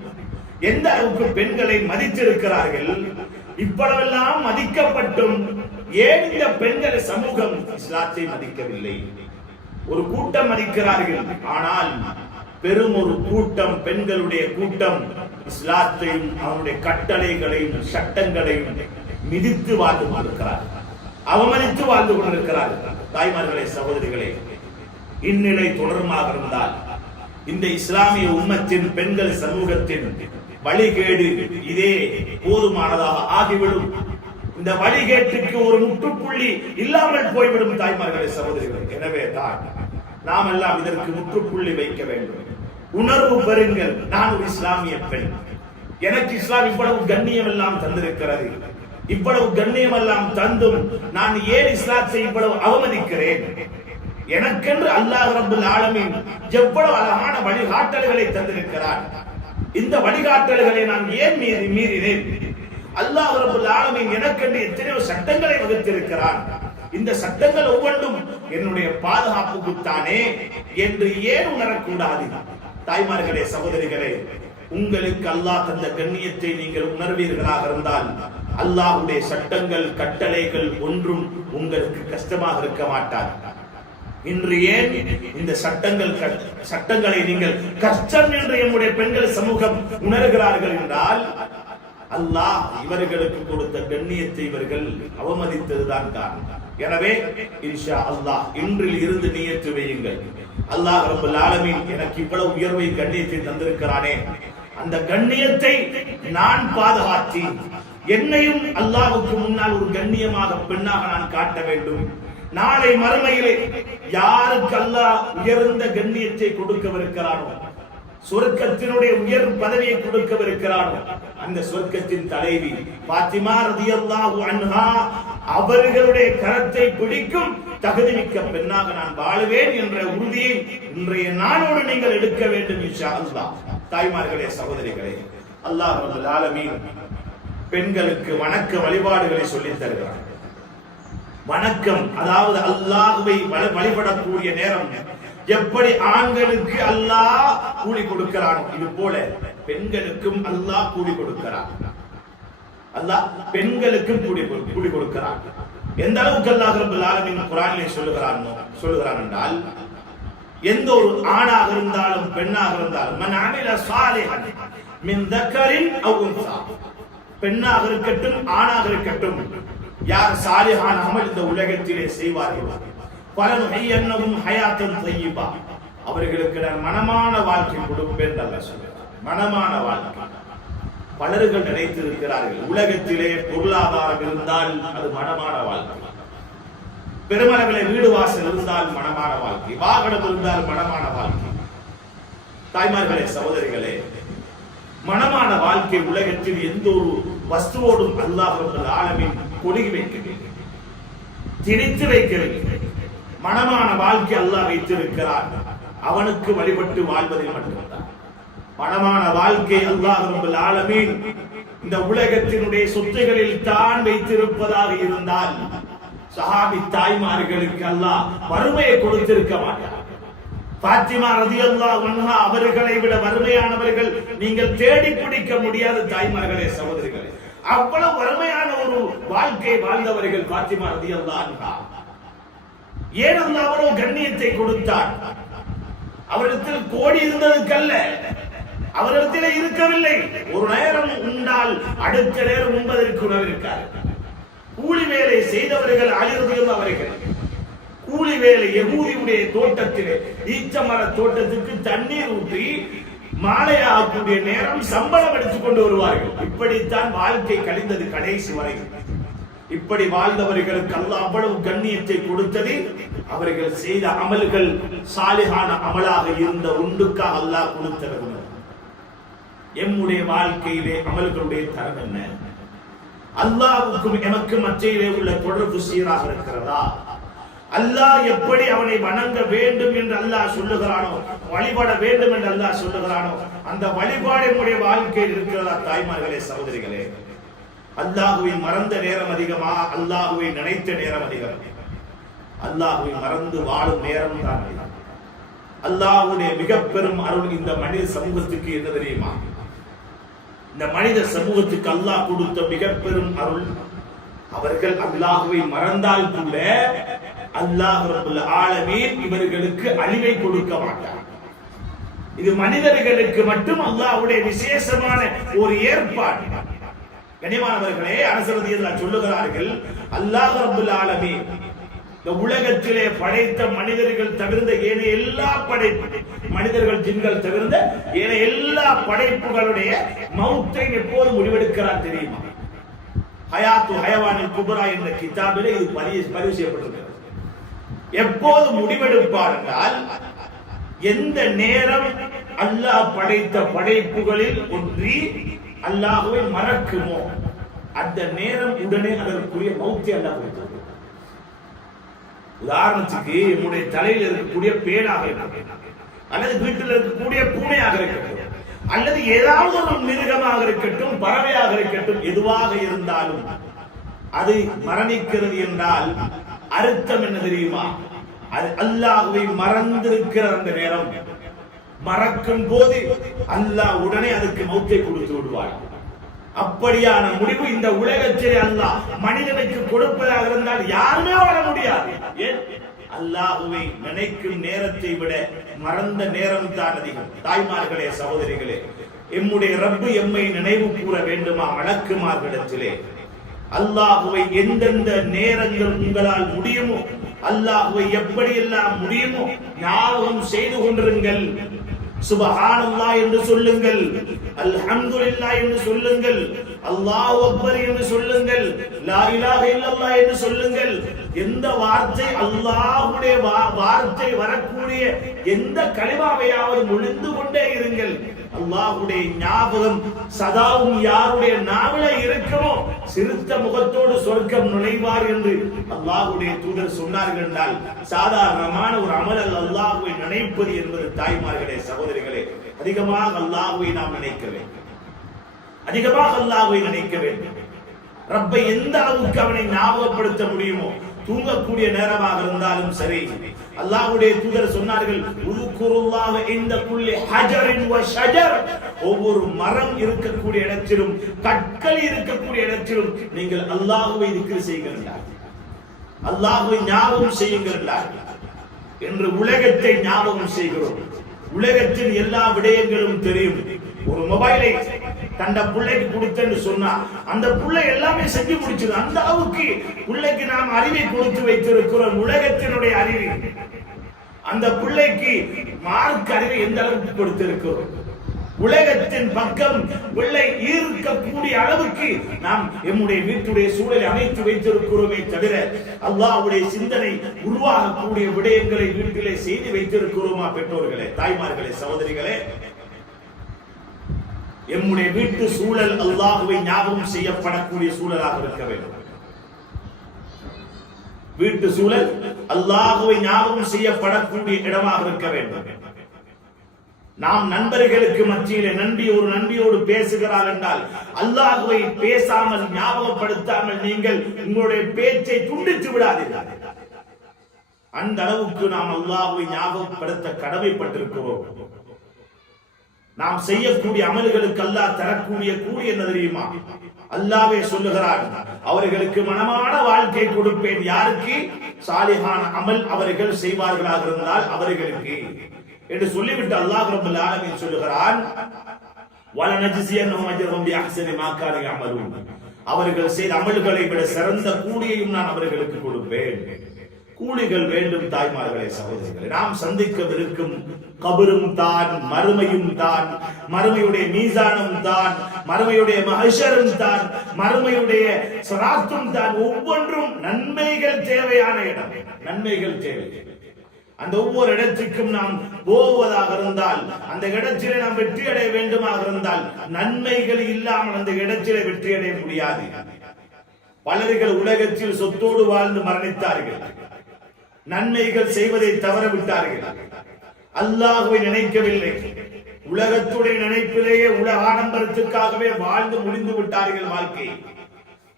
எந்த அளவுக்கு பெண்களை மதித்திருக்கிறார்கள். இவ்வளவெல்லாம் மதிக்கப்பட்டும் ஏன் இந்த பெண்கள் சமூகம் இஸ்லாத்தை மதிக்கவில்லை? ஒரு கூட்டம் மதிக்கிறார்கள், ஆனால் பெரும் ஒரு கூட்டம், பெண்களுடைய கூட்டம், இஸ்லாத்தையும் அவருடைய கட்டளைகளையும் சட்டங்களையும் மிதித்து வாழ்ந்து கொண்டிருக்கிறார்கள், அவமதித்து வாழ்ந்து கொண்டிருக்கிறார்கள். தாய்மார்களே, சகோதரிகளே, இந்நிலை தொடர்மாக இருந்தால் இந்த இஸ்லாமிய உம்மத்தின் பெண்கள் சமூகத்தின் வழிகேடு இதே போதுமானதாக ஆகிவிடும். இந்த வழிகேட்டுக்கு ஒரு முற்றுப்புள்ளி இல்லாமல் போய்விடும். தாய்மார்களே, சகோதரிகளே, எனவே தான் நாம் எல்லாம் இதற்கு முற்றுப்புள்ளி வைக்க வேண்டும். உணர்வு பெறுங்கள், நான் ஒரு இஸ்லாமிய பெண், எனக்கு இஸ்லாம் இவ்வளவு கண்ணியம் எல்லாம் தந்திருக்கிறது, இவ்வளவு கண்ணியம் எல்லாம் தந்தும் நான் ஏன் இஸ்லாத்தை இவ்வளவு அவமதிக்கிறேன்? எனக்கென்று அல்லாஹ் ரப்பல் ஆலமீன் எவ்வளவு அழகான வழிகாட்டல்களை தந்திருக்கிறார், இந்த வழிகாட்டல்களை நான் ஏன் மீறினேன்? அல்லாஹ் ரப்பல் ஆலமீன் எனக்கென்று எத்தனையோ சட்டங்களை வகுத்திருக்கிறான், இந்த சட்டங்கள் ஒவ்வொன்றும் என்னுடைய பாதுகாப்புக்குத்தானே என்று ஏன் உணரக்கூடாது? தாய்மார்களே, சகோதரிகளே, உங்களுக்கு அல்லாஹ் தந்த கண்ணியத்தை நீங்கள் உணர்வீர்களாக இருந்தால் அல்லாஹ்வுடைய சட்டங்கள் கட்டளைகள் ஒன்றும் உங்களுக்கு கஷ்டமாக இருக்க மாட்டார். இன்று ஏன் இந்த சட்டங்களை நீங்கள் கஷ்டம் என்று நம்முடைய பெண்கள் சமூகம் உணர்கிறார்கள் என்றால், அல்லாஹ் இவர்களுக்கு கொடுத்த கண்ணியத்தை இவர்கள் அவமதித்ததுதான் காரணம். எனவே இன்ஷா அல்லாஹ் இன்றில் இருந்து நியத்து வையுங்கள், அல்லாஹ் ரப்பல் ஆலமீன் எனக்கு இவ்வளவு உயர்வை கண்ணியத்தை தந்திருக்கிறானே, அந்த கண்ணியத்தை நான் பாதுகாத்து என்னையும் அல்லாஹ்வுக்கு முன்னால் ஒரு கண்ணியமாக பெண்ணாக நான் காட்ட வேண்டும். நாளை மறுமையிலே யாருக்கு அல்லாஹ் உயர்ந்த கண்ணியத்தை கொடுக்கவிருக்கிறானோ, சொர்க்கத்தினுடைய உயர் பதவியை கொடுக்கவிருக்கிறானோ, அந்த சொர்க்கத்தின் தலைவி ஃபாத்திமா ரலியல்லாஹு அன்ஹா அவர்களுடைய கரத்தை பிடிக்கும் தகுதிமிக்க பெண்ணாக நான் வாழுவேன் என்ற உறுதியை இன்றைய நாளோடு நீங்கள் எடுக்க வேண்டும் இன்ஷா அல்லாஹ். தாய்மார்களே, சகோதரிகளே, அல்லாஹ் ரப்பல் ஆலமீன் பெண்களுக்கு வணக்க வழிபாடுகளை சொல்லித் தருகிறார். வணக்கம், அதாவது அல்லாஹ்வை வழிபடக்கூடிய நேரம் எப்படி ஆண்களுக்கு அல்லாஹ் கூலி கொடுக்கிறான், இது போல பெண்களுக்கும் அல்லாஹ் கூலி கொடுக்கிறான். அல்லாஹ் பெண்களுக்கும் கூலி கொடுக்கிறான். எந்த அளவுக்கு அல்லாஹ் ரப்பல் ஆலமீன் குர்ஆனிலே சொல்லுகிறான் என்றால், எந்த ஒரு ஆணாக இருந்தாலும் பெண்ணாக இருந்தாலும், மன் அமில சாலிஹன் மின் தக்கரின் அவ் உன்சா, பெண்ணாக இருக்கட்டும் ஆணாக இருக்கட்டும், யார் சாலிஹான அமல் இந்த உலகத்திலே செய்வார்களோ, பலனுஹையன்னஹும் ஹயாத்தன் தய்யிபா, அவர்களுக்கு நான் மனமான வாழ்க்கை கொடுப்பேன் என்று அல்லாஹ் சொல்கிறார். மனமான வாழ்க்கை. பலர்கள் நினைத்திருக்கிறார்கள், உலகத்திலே பொருளாதாரம் இருந்தால் அது மனமான வாழ்க்கை, பெருமளவிலே வீடு வாசல் இருந்தால் மனமான வாழ்க்கை, வாகனம் இருந்தால் மனமான வாழ்க்கை. தாய்மார்களே, சகோதரிகளே, மனமான வாழ்க்கை உலகத்தில் எந்த ஒரு வஸ்துவோடும் அல்லாஹ் ரப்பல் ஆலமீன் கொடுகி வைக்கவில்லை, திணித்து வைக்கவில்லை. மனமான வாழ்க்கை அல்லாஹ் வைத்திருக்கிறார், அவனுக்கு வழிபட்டு வாழ்வதில் மட்டும்தான். மனமான வாழ்க்கை அல்லாஹ் ரப்பல் ஆலமீன் இந்த உலகத்தினுடைய சொத்துகளில் தான் வைத்திருப்பதாக இருந்தால் சஹாபி தாய்மார்களுக்கு அல்லாஹ் வறுமையை கொடுத்திருக்க மாட்டார். பாத்திமா ரலியல்லாஹு அன்ஹா அவர்களை விட வறுமையானவர்கள் நீங்கள் தேடி பிடிக்க முடியாத தாய்மார்களே, சகோதரிகளே. அவ்வளவு வறுமையான ஒரு வாழ்க்கை வாழ்ந்தவர்கள் பாத்திமா ரலியல்லாஹு அன்ஹா. ஏன் அல்லாஹ் அவ்வளவு கண்ணியத்தை கொடுத்தார்? அவரிடத்தில் கோடி இருந்ததுக்கல்ல, அவரிடத்தில் இருக்கவில்லை. ஒரு நேரம் உண்டால் அடுத்த நேரம் உண்பதற்கு உணவு இருக்கார். கூலி வேலை செய்தவர்கள் அலி ரலியல்லாஹு அவர்கள் கூலி வேலை யகூதியுடைய தோட்டத்திலே ஈச்சமர தோட்டத்துக்கு தண்ணீர் ஊற்றி மாலையாகக்கூடிய நேரம் சம்பளம் எடுத்துக் கொண்டு வருவார்கள். இப்படித்தான் வாழ்க்கை கழிந்தது கடைசி வரை. இப்படி வாழ்ந்தவர்களுக்கு அல்லாஹ் அவ்வளவு கண்ணியத்தை கொடுத்தது அவர்கள் செய்த அமல்கள் சாலிஹான அமலாக இருந்த ஒன்றுக்காக அல்லாஹ் கொடுத்தது. எம்முடைய வாழ்க்கையிலே அமல்களுடைய தரம் என்ன? அல்லாஹ்வுக்கும் எமக்கும் மத்தியிலே உள்ள தொடர்பு சீராக இருக்கிறதா? அல்லாஹ் எப்படி அவனை வணங்க வேண்டும் என்று அல்லாஹ் சொல்லுகிறானோ, வழிபட வேண்டும் என்று அல்லாஹ் சொல்லுகிறானோ, அந்த வழிபாடு நம்முடைய வாழ்க்கையில் இருக்கிறதா? தாய்மார்களே, சகோதரிகளே, அல்லாஹ்வை மறந்த நேரம் அதிகமா, அல்லாஹ்வை நினைத்த நேரம் அதிகம்? அல்லாஹ்வை மறந்து வாழும் நேரம் தான் அதிகம். அல்லாஹ்வுடைய மிக பெரும் அருள் இந்த மனித சமூகத்துக்கு என்ன தெரியுமா? இந்த மனித சமூகத்துக்கு அல்லாஹ் கொடுத்த மிக பெரும் அருள், அவர்கள் அல்லாஹ்வை மறந்தால் கூட அல்லாஹ் ரப்பல் ஆலமீன் இவர்களுக்கு அழிவை கொடுக்க மாட்டார். இது மனிதர்களுக்கு மட்டும் அல்லாஹ்வுடைய விசேஷமான ஒரு ஏற்பாடு. கனிமானவர்களே, அரசர் ரலியல்லாஹு சொல்லுகிறார்கள், அல்லாஹ் ரப்பல் ஆலமீன் இந்த உலகத்திலே படைத்த மனிதர்கள் தவிர்ந்த ஏனைய எல்லா படைப்பு, மனிதர்கள் ஜின்கள் தவிர்ந்த ஏனைய எல்லா படைப்புகளுடைய மௌத்தை எப்போது முடிவெடுக்கிறார் தெரியுமா? ஹயாத்து ஹயவானில் குபரா என்ற கிதாபிலே இது பதிவு செய்யப்பட்டிருக்கிறது. எப்போது முடிவெடுப்பார் என்றால், எந்த நேரம் அல்லாஹ் படைத்த படைப்புகளில் ஒன்றி அல்லாஹ்வை மறக்குமோ அந்த நேரம் உடனே அதற்குரிய மௌத்தை அல்லாஹ் கொடுத்தார். உதாரணத்துக்கு நம்முடைய தலையில் இருக்கக்கூடிய பேனாக இருக்கட்டும், அல்லது வீட்டில் இருக்கக்கூடிய பூனையாக இருக்கட்டும், அல்லது ஏதாவது ஒரு மிருகமாக இருக்கட்டும், பறவையாக இருக்கட்டும், எதுவாக இருந்தாலும் அது மரணிக்கிறது என்றால் அர்த்தம் என்ன தெரியுமா? அது அல்லாஹ்வை மறந்திருக்கிற அந்த நேரம். மறக்கும் போது அல்லாஹ் உடனே அதுக்கு மௌத்தை கொடுத்து விடுவார். அப்படியான முடிவு இந்த உலகத்திலே அல்லாஹ் மனிதனுக்கு கொடுப்பதாக இருந்தால் யாருமே வாழ முடியாது. ஏன்? அல்லாஹ்வை நினைக்கும் நேரத்தை விட மறந்த நேரம் தான் அதிகம். தாய்மார்களே, சகோதரிகளே, எம்முடைய ரப்பு எம்மை நினைவு கூற வேண்டுமா? வணக்குமார்களிடத்திலே அல்லாஹ்வை எந்தெந்த நேரங்கள் உங்களால் முடியுமோ, அல்லாஹ்வை எப்படியெல்லாம் முடியுமோ ஞாபகம் செய்து கொண்டிருங்கள். சுப்ஹானல்லாஹ் என்று சொல்லுங்கள், அல்ஹம்துலில்லாஹ் என்று சொல்லுங்கள், அல்லாஹு அக்பர் என்று சொல்லுங்கள், லா இலாஹ இல்லல்லாஹ் என்று சொல்லுங்கள். எந்த வார்த்தை அல்லாஹ்வுடைய வார்த்தை வரக்கூடிய எந்த கலிமாவையாவது முழிந்து கொண்டே இருங்கள். அல்லாஹ்வுடைய ஞாபகம் சதாவும் யாருடைய நாவிலே இருக்குமோ சிரித்த முகத்தோடு சொர்க்கம் நுழைவார் என்று அல்லாஹ்வுடைய தூதர் சொன்னார்கள் என்றால் சாதாரணமான ஒரு அமல் அல்ல அல்லாஹ்வை நினைப்பது என்பது. தாய்மார்களே, சகோதரிகளே, அதிகமாக அல்லாஹ்வை நாம் நினைக்க வேண்டும். அதிகமாக அல்லாஹ்வை நினைக்க வேண்டும். ரப்பை எந்த அளவுக்கு அவனை ஞாபகப்படுத்த முடியுமோ, தூங்கக்கூடிய நேரமாக இருந்தாலும் சரி, அல்லாஹ்வுடைய தூதர் சொன்னார்கள், உذ்குருல்லாஹ இன்த குல்லி ஹஜரின் வ ஷஜர், ஒவ்வொரு மரம் இருக்கக்கூடிய இடத்திலும் கற்கள் இருக்கக்கூடிய இடத்திலும் நீங்கள் அல்லாஹ்வை திக்ர் செய்யுங்கள், அல்லாஹ்வை ஞாபகம் செய்யுங்கள் என்று உலகத்தை ஞாபகம் செய்கிறோம். உலகத்தின் எல்லா விடயங்களும் தெரியும். ஒரு மொபைலை தண்ட பிள்ளைக்கு கொடுத்தேன்னு சொன்னா அந்த பிள்ளை எல்லாமே செஞ்சு முடிச்சது. அந்த அளவுக்கு பிள்ளைக்கு நாம் அறிவை கொடுத்து வைத்திருக்கிறோம், உலகத்தினுடைய அறிவு. அந்த பிள்ளைக்கு மார்க் அறிவை எந்த அளவுக்கு கொடுத்திருக்கிறோம், உலகத்தின் பக்கம் பிள்ளை ஈர்க்கக்கூடிய அளவுக்கு நாம் நம்முடைய வீட்டுடைய சூழலை அமைத்து வைத்திருக்கிறோமே தவிர அல்லாஹ்வுடைய சிந்தனை உருவாகக்கூடிய விடயங்களை வீட்டிலே செய்து வைத்திருக்கிறோமா? பெற்றோர்களே, தாய்மார்களே, சகோதரிகளே, எம்முடைய வீட்டு சூழல் அல்லாஹ்வை ஞாபகம் செய்யப்படக்கூடிய சூழலாக இருக்க வேண்டும். வீட்டு சூழல் அல்லாஹ்வை ஞாபகம் செய்யப்படக்கூடிய இடமாக இருக்க வேண்டும். நாம் நண்பர்களுக்கு மத்தியிலே நன்றியோடு பேசுகிறார் என்றால் அல்லாஹ்வை பேசாமல் ஞாபகப்படுத்தாமல் நீங்கள் உங்களுடைய பேச்சை துண்டித்து விடாதீர்கள். அந்த அளவுக்கு நாம் அல்லாஹ்வை ஞாபகப்படுத்த கடமைப்பட்டிருக்கிறோம். நாம் செய்யக்கூடிய அமல்களுக்கு அல்லாஹ் தரக்கூடிய கூலி என்ன தெரியுமா? அல்லாஹ்வே சொல்லுகிறார், அவர்களுக்கு மனமான வாழ்க்கை கொடுப்பேன். யாருக்கு? சாலிஹான அமல் அவர்கள் செய்வார்களாக இருந்தால் அவர்களுக்கு என்று சொல்லிவிட்டு அல்லாஹ் ரப்பல் ஆலமீன் சொல்லுகிறான், வலனஜ்ஸியன்னஹும் அஜ்ரஹும் பிஅஹ்ஸனி மா கானூ யஅமலூன். அவர்கள் செய்த அமல்களை விட சிறந்த கூலியையும் நான் அவர்களுக்கு கொடுப்பேன். கூலிகள் வேண்டும் தாய்மார்களே, சகோதரிகளே. நாம் சந்திக்கவிருக்கும் கபரும் தான், மறுமையும் தான், மறுமையுடைய மீசானும் தான், மறுமையுடைய மஹ்ஷரும் தான், மறுமையுடைய ஸிராத்தும் தான். ஒவ்வொன்றும் நன்மைகள் தேவையான இடம், நன்மைகள் தேவை. அந்த ஒவ்வொரு இடத்திற்கும் நாம் போவதாக இருந்தால், அந்த இடத்திலே நாம் வெற்றி அடைய வேண்டுமாக இருந்தால், நன்மைகள் இல்லாமல் அந்த இடத்திலே வெற்றி அடைய முடியாது. பலர்கள் உலகத்தில் சொத்தோடு வாழ்ந்து மரணித்தார்கள், நன்மைகள் செய்வதை தவறவிட்டார்கள், அல்லாஹ்வை நினைக்கவில்லை, உலகத்துடைய நினைப்பிலேயே உலக ஆடம்பரத்துக்காகவே வாழ்ந்து முடிந்து விட்டார்கள் வாழ்க்கை.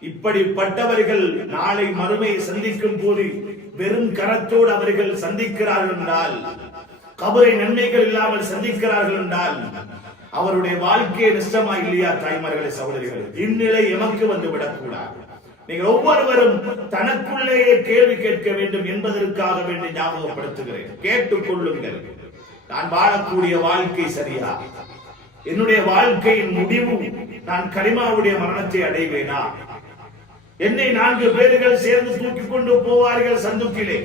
இப்படிப்பட்டவர்கள் நாளை மறுமையை சந்திக்கும் போது வெறும் கரத்தோடு அவர்கள் சந்திக்கிறார்கள் என்றால், கபரை நன்மைகள் இல்லாமல் சந்திக்கிறார்கள் என்றால், அவருடைய வாழ்க்கையை நஷ்டமா இல்லையா? தாய்மார்களே, சகோதரிகளே, இந்நிலை எமக்கு வந்து விடக்கூடாது. நீங்கள் ஒவ்வொருவரும் தனக்குள்ளேயே கேள்வி கேட்க வேண்டும் என்பதற்காக வேண்டி ஞாபகப்படுத்துகிறேன். கேட்டுக் கொள்ளுங்கள், நான் வாழக்கூடிய வாழ்க்கை சரியா? என்னுடைய வாழ்க்கையின் முடிவு நான் கலிமாவுடைய மரணத்தை அடைவேனா? என்னை 4 பேர்கள் சேர்ந்து தூக்கி கொண்டு போவார்கள், சந்துக்கிலே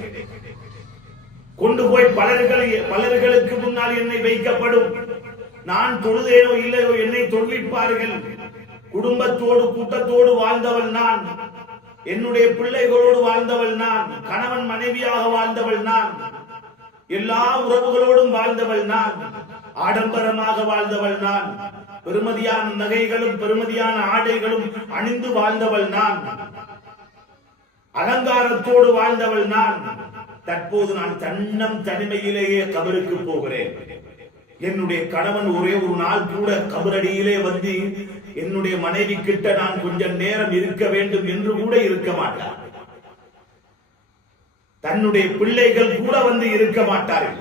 கொண்டு போய் பலர்களுக்கு முன்னால் என்னை வைக்கப்படும். நான் தொழுதேனோ இல்லையோ என்னை தொழுவிப்பார்கள். குடும்பத்தோடு கூட்டத்தோடு வாழ்ந்தவள் நான், என்னுடைய பிள்ளைகளோடு வாழ்ந்தவள் நான், கணவன் மனைவியாக வாழ்ந்தவள் நான், எல்லா உறவுகளோடும் வாழ்ந்தவள் நான், ஆடம்பரமாக வாழ்ந்தவள் நான், பெருமதியான நகைகளும் பெருமதியான ஆடைகளும் அணிந்து வாழ்ந்தவள் நான், அலங்காரத்தோடு வாழ்ந்தவள் நான். தற்போது நான் தனிமையிலேயே கபருக்கு போகிறேன். என்னுடைய கணவன் ஒரே ஒரு நாள் கூட கபரடியிலே வந்து என்னுடைய மனைவி கிட்ட நான் கொஞ்சம் நேரம் இருக்க வேண்டும் என்று கூட இருக்க மாட்டார். தன்னுடைய பிள்ளைகள் கூட வந்து இருக்க மாட்டார்கள்,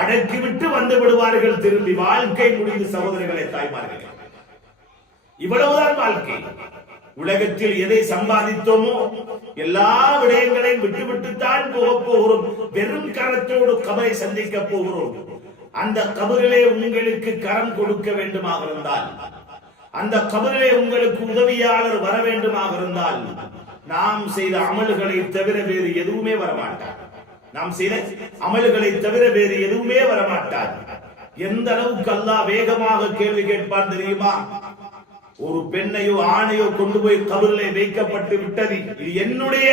அடக்கிவிட்டு வந்து விடுவார்கள் திரும்பி. வாழ்க்கை முடிந்து சகோதரர்களே, தாய்மார்களே, இவ்வளவுதான் வாழ்க்கை. உலகத்தில் எதை சம்பாதித்தோமோ எல்லா விடயங்களையும் விட்டுவிட்டுத்தான் போகிறோம். வெறும் கரத்தோடு கபரை சந்திக்க போகிறோம். அந்த கபரிலே உங்களுக்கு கரம் கொடுக்க வேண்டுமாக இருந்தால், அந்த கபரிலே உங்களுக்கு உதவியாளர் வர வேண்டுமாக இருந்தால், நாம் செய்த அமல்களை தவிர வேறு எதுவுமே வரமாட்டார். நாம் செய்த அமல்களை தவிர வேறு எதுவுமே வரமாட்டார். எந்த அளவுக்கு அல்லாஹ் வேகமாக கேள்வி கேட்பான் தெரியுமா? ஒரு பெண்ணையோ ஆணையோ கொண்டு போய் கபரிலே வைக்கப்பட்டு விட்டது, இது என்னுடைய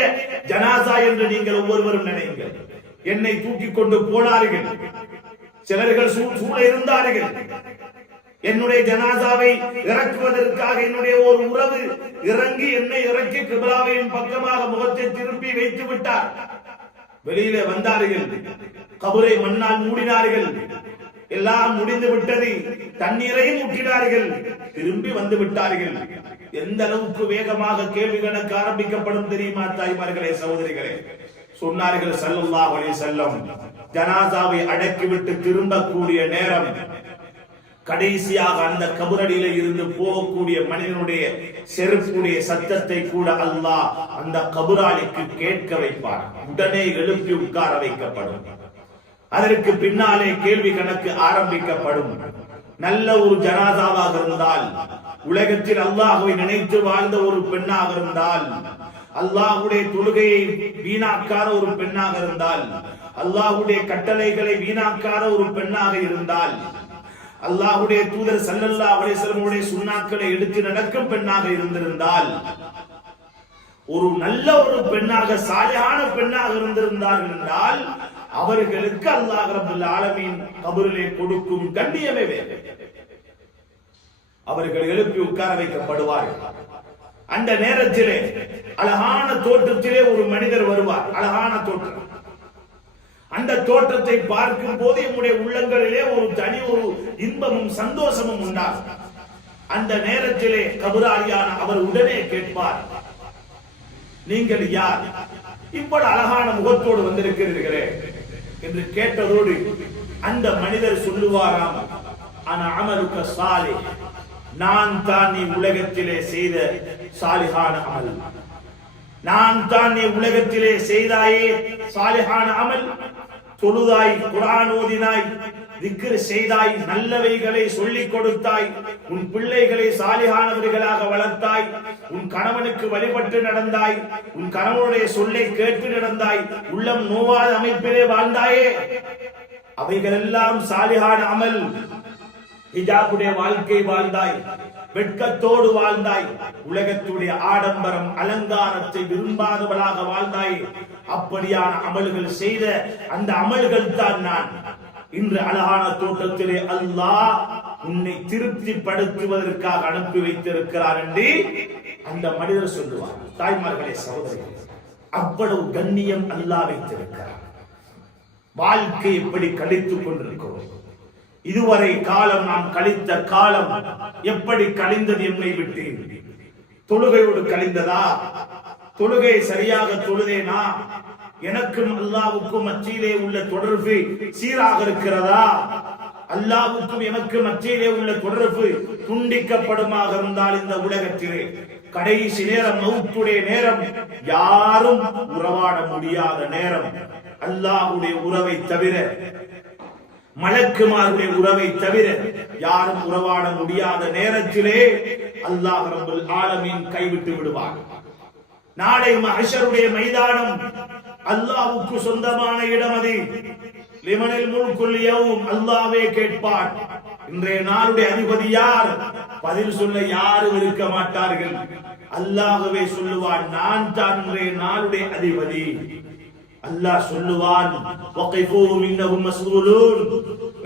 ஜனாசா என்று நீங்கள் ஒவ்வொருவரும் நினையுங்கள். என்னை தூக்கி கொண்டு போனார்கள், சிலர்கள் சூழ இருந்தார்கள். என்னுடைய ஜனாசாவை இறக்குவதற்காக என்னுடைய ஒரு உறவு இறங்கி என்னை இறக்கி கிபிலாவின் பக்கமாக முகத்தை திருப்பி வைத்து விட்டார். வெளியிலே வந்தார்கள், கபரை மண்ணால் மூடினார்கள். எல்லாம் முடிந்து விட்டது, தண்ணீரையும் ஊற்றினார்கள், திரும்பி வந்து விட்டார்கள். எந்த அளவுக்கு வேகமாக கேள்வி கணக்கு ஆரம்பிக்கப்படும் தெரியுமா? தாய்மார்களே, சகோதரிகளே, சொன்னார்கள் ஸல்லல்லாஹு அலைஹி வஸல்லம், ஜனாசாவை அடக்கிவிட்டு திரும்பக்கூடிய நேரம், கடைசியாக அந்த கபரடியில இருந்து போகக்கூடிய மனிதனுடைய செருப்புடைய சத்தத்தை கூட அல்லாஹ் அந்த கபராளிக்கு கேட்க வைப்பார். உடனே எழுப்பி உட்கார வைக்கப்படும். அதற்கு பின்னாலே கேள்வி கணக்கு ஆரம்பிக்கப்படும். நல்ல ஒரு ஜனாசாவாக இருந்தால், உலகத்தில் அல்லாஹ்வை நினைத்து வாழ்ந்த ஒரு பெண்ணாக இருந்தால், அல்லாஹ்வுடைய தொழுகையை வீணாக்காத ஒரு பெண்ணாக இருந்தால், அல்லாஹ்வுடைய கட்டளைகளை வீணாக்காத ஒரு பெண்ணாக இருந்தால், அல்லாஹ்வுடைய தூதர் ஸல்லல்லாஹு அலைஹி வஸல்லம் சுன்னாக்களை எடுத்து நடக்கும் பெண்ணாக இருந்திருந்தால், ஒரு நல்ல ஒரு பெண்ணாக சாலிஹான பெண்ணாக இருந்திருந்தார்கள் என்றால், அவர்களுக்கு அல்லாஹ் ரப்பல் ஆலமீன் கபரிலே கொடுக்கும் கண்ணியமே வேறு. அவர்கள் எழுப்பி உட்கார வைக்கப்படுவார்கள். அந்த நேரத்திலே அழகான தோற்றத்திலே ஒரு மனிதர் வருவார். அழகான தோற்றம். அந்த தோற்றத்தை பார்க்கும் போது நம்முடைய உள்ளங்களிலே ஒரு தனி ஒரு இன்பமும் சந்தோஷமும் உண்டாகும். அந்த நேரத்திலே கபராளியான அவர் உடனே கேட்பார், நீங்கள் யார்? இவ்வளவு அழகான முகத்தோடு வந்திருக்கிறீர்களே என்று கேட்டதோடு அந்த மனிதர் சொல்லுவாராம், ஆனா அமலுக்க சாலிஹ், நான் தான் நீ உலகத்திலே செய்த சாலிஹான அமல், நான் தான் நீ உலகத்திலே செய்தாயே சாலிஹான அமல், தொழுதாய், குர்ஆன் ஓதினாய், திக்ர் செய்தாய், நல்லவைகளை சொல்லிக் கொடுத்தாய், உன் பிள்ளைகளை சாலிஹானவர்களாக வளர்த்தாய், உன் கணவனுக்கு வழிபட்டு நடந்தாய், உன் கணவனுடைய சொல்லை கேட்டு நடந்தாய், உள்ளம் நோவாத அமைப்பிலே வாழ்ந்தாயே, அவைகளெல்லாம் சாலிஹான அமல். ஹிஜாபுடைய வாழ்க்கை வாழ்ந்தாய், வெட்கத்தோடு வாழ்ந்தாய், உலகத்துடைய ஆடம்பரம் அலங்காரத்தை விரும்பாதவளாக வாழ்ந்தாய். அப்படியான அமல்கள் செய்த அந்த அமல்கள் தான் நான் இன்று அழகான தோட்டத்திலே அல்லாஹ் உன்னை திருப்திப்படுத்துவதற்காக அனுப்பி வைத்திருக்கிறார் என்று அந்த மனிதர் சொல்லுவார். தாய்மார்களே, சகோதரிகளே, அவ்வளவு கண்ணியம் அல்லாஹ் வைத்திருக்கிறார். வாழ்க்கை எப்படி கழித்துக் கொண்டிருக்கிறோம், இதுவரை காலம் நாம் கழித்த காலம் எப்படி கழிந்தது என்னை விட்டு? தொழுகையோடு கழிந்ததா? தொழுகை சரியாக தொழுதேனா? எனக்கும் அல்லாஹ்வுக்கும் மத்தியிலே உள்ள தொடர்பு சீராக இருக்கிறதா? அல்லாஹ்வுக்கும் எனக்கு மத்தியிலே உள்ள தொடர்பு துண்டிக்கப்படுமாக இருந்தால் இந்த உலகத்திலே கடைசி நேரம், மௌத்துடைய நேரம், யாரும் உறவாட முடியாத நேரம், அல்லாஹ்வுடைய உறவை தவிர, மலக்குமாருடைய உறவை தவிர யாரும் உறவாட முடியாத நேரத்திலே அல்லாஹ் ரப்பல் ஆலமீன் கைவிட்டு விடுவார். நாளை மஹ்ஷருடைய மைதானம் அல்லாஹ்வுக்கு சொந்தமான இடம். அது லிமனில் முல்குல் யௌம், அல்லாஹ்வே கேட்பார். இன்றைய நாளுடைய அதிபதி யார்? பதில் சொல்ல யாரும் இருக்க மாட்டார்கள். அல்லாஹ்வே சொல்லுவான், நான் தான் இன்றைய நாளுடைய அதிபதி. அல்லாஹ் சொல்லுவான், வகைஃபூஹும் இன்னஹும் மஸ்ஊலூன்,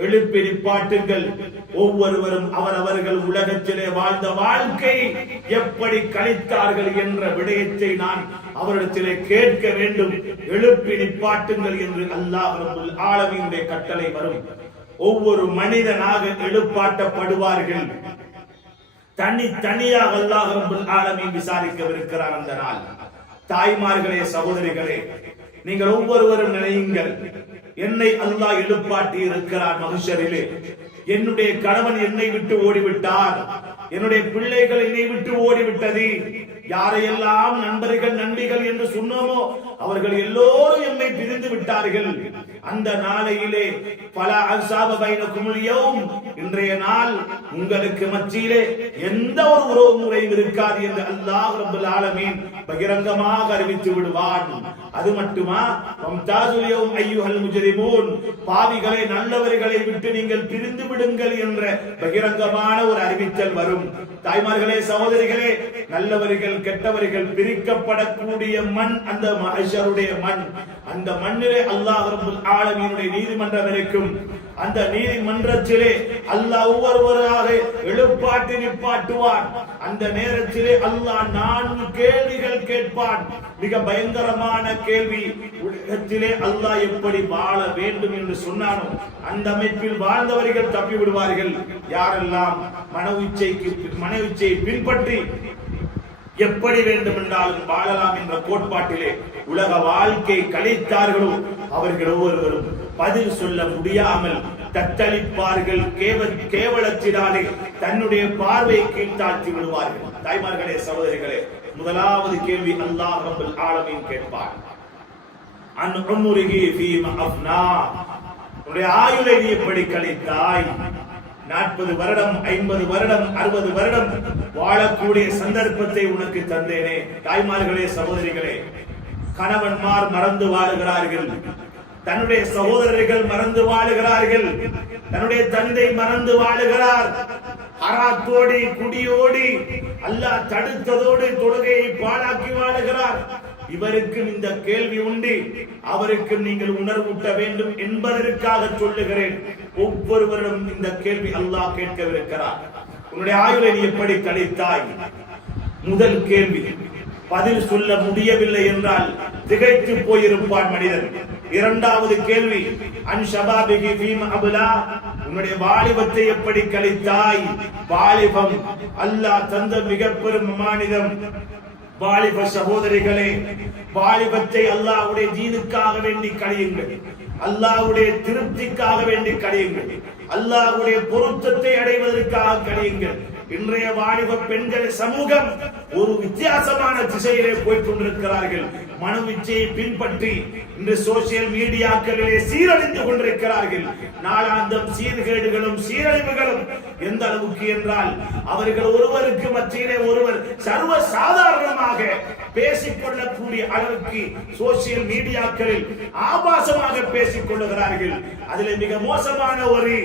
எழுப்பி நிப்பாட்டுங்கள், ஒவ்வொருவரும் அவரவர்கள் உலகத்திலே வாழ்ந்த வாழ்க்கை எப்படி கழித்தார்கள் என்ற விடயத்தை நான் அவரிடத்திலே கேட்க வேண்டும். எழுப்பி நிப்பாட்டுங்கள் என்று அல்லாஹ் ரப்பல் ஆலமீனுடைய கட்டளை வரும். ஒவ்வொரு மனிதனாக எழுப்பாட்டப்படுவார்கள். தனியாக அல்லாஹ் ரப்பல் ஆலமீன் விசாரிக்கவிருக்கிறார் அந்த நாள். தாய்மார்களே, சகோதரிகளே, நீங்கள் ஒவ்வொருவரும் நினையுங்கள், என்னை அல்லாஹ் எழுப்பாட்டி இருக்கிறார் மஹ்ஷரிலே. என்னுடைய கணவன் என்னை விட்டு ஓடிவிட்டார், என்னுடைய பிள்ளைகள் என்னை விட்டு ஓடிவிட்டது. யாரையெல்லாம் நண்பர்கள் நண்பிகள் என்று சொன்னோமோ அவர்கள் எல்லோரும் என்னை பிரிந்து விட்டார்கள். அந்த நாளையிலே பல அன்சாப பைனகுமுல் யௌம், இன்றைய நாள் உங்களுக்கு மத்தியிலே எந்த ஒரு உறவு முறையும் இருக்காது என்று அல்லாஹ் ரப்பல் ஆலமீன் பகிரங்கமாக அறிவித்து விடுவான். அது மட்டுமா, வம்தாசுல் யௌம் அய்யுஹல் முஜ்ரிமூன், பாவிகளை நல்லவர்களை விட்டு நீங்கள் பிரிந்து விடுங்கள் என்ற பகிரங்கமான ஒரு அறிவித்தல் வரும். தாய்மார்களே, சகோதரிகளே, நல்லவர்கள் கெட்டவர்கள் பிரிக்கப்படக்கூடிய மண் அந்த மஹ்ஷருடைய மண். அந்த மண்ணிலே அல்லாஹ் ரப்பல் ஆலமீனுடைய நீதிமன்றம் இருக்கும். அந்த நீதிமன்றத்திலே அல்லாஹ் ஒவ்வொருவராக எழுப்பாட்டி நிப்பாட்டுவான். அந்த நேரத்திலே அல்லாஹ் 4 கேள்விகள் கேட்பான். மிக பயங்கரமான கேள்வி. உலகத்திலே அல்லாஹ் எப்படி வாழ வேண்டும் என்று சொன்னானோ அந்த அமைப்பில் வாழ்ந்தவர்கள் தப்பி விடுவார்கள். யாரெல்லாம் மன இச்சையை பின்பற்றி எப்படி வேண்டும் என்றாலும் வாழலாம் என்ற கோட்பாட்டிலே உலக வாழ்க்கை கழித்தார்களோ அவர்கள் ஒவ்வொருவரும் பதில் சொல்ல முடியாமல் தத்தளிப்பார்கள். கேவலத்தினாலே தன்னுடைய பார்வையை கீழ்த்தாழ்த்தி விடுவார்கள். தாய்மார்களே, சகோதரிகளே, முதலாவது கேள்வி அல்லாஹ் ரப்பல் ஆலமீன் கேட்பார், அன் உம்ரிஹி ஃபீமா அஃப்னா, உன்னுடைய ஆயுளை நீ எப்படி கழித்தாய்? 40 வருடம், 50 வருடம், 60 வருடம் வாழக்கூடிய சந்தர்ப்பத்தை உனக்கு தந்தேனே. தாய்மார்களே, சகோதரிகளே, கணவன்மார் மறந்து வாழுகிறார்கள், தன்னுடைய சகோதரர்கள் மறந்து வாழுகிறார்கள், தன்னுடைய தந்தை மறந்து வாழுகிறார். ஹராத்தோடி குடியோடி அல்லாஹ் தடுத்ததோடு தொழுகையை பாழாக்கி வாழுகிறார். இவருக்கும் இந்த கேள்வி உண்டு, அவருக்கும் நீங்கள் உணர்வூட்ட வேண்டும் என்பதற்காக சொல்லுகிறேன். ஒவ்வொருவரும் இந்த கேள்வி அல்லாஹ் கேட்கவிருக்கிறார். உன்னுடைய ஆயுளை நீ எப்படி கழித்தாய்? முதல் கேள்வி. பதில் சொல்ல முடியவில்லை என்றால் திகைத்து போயிருப்பான் மனிதன். இரண்டாவது கேள்வி, அன் ஷபாபிகி ஃபீமா அப்லா, உன்னுடைய வாலிபத்தை எப்படி கழித்தாய்? வாலிபம் அல்லாஹ் தந்த மிக பெரும் மானிதம். வாலிப சகோதரிகளே, வாலிபத்தை அல்லாஹ்வுடைய தீனுக்காக வேண்டி கழியுங்கள், அல்லாஹ்வுடைய திருப்திக்காக வேண்டி கழியுங்கள், அல்லாஹ்வுடைய பொருத்தத்தை அடைவதற்காக கழியுங்கள். இன்றைய வாலிப பெண்கள் சமூகம் ஒரு வித்தியாசமான திசையிலே போய் கொண்டிருக்கிறார்கள். மனோவிச்சையை பின்பற்றி இன்று சோசியல் மீடியாக்களிலே சீரழிந்து கொண்டிருக்கிறார்கள். நாளாந்தம் சீர்கேடுகளும் சீரழிவுகளும் எந்த அளவுக்கு என்றால் அவர்கள் ஒருவருக்கு மத்தியிலே ஒருவர் சர்வ சாதாரணமாக பேசிக்கொள்ளக்கூடிய அளவுக்கு சோசியல் மீடியாக்களில் ஆபாசமாக பேசிக் கொள்ளுகிறார்கள். அதில் மிக மோசமான ஒரு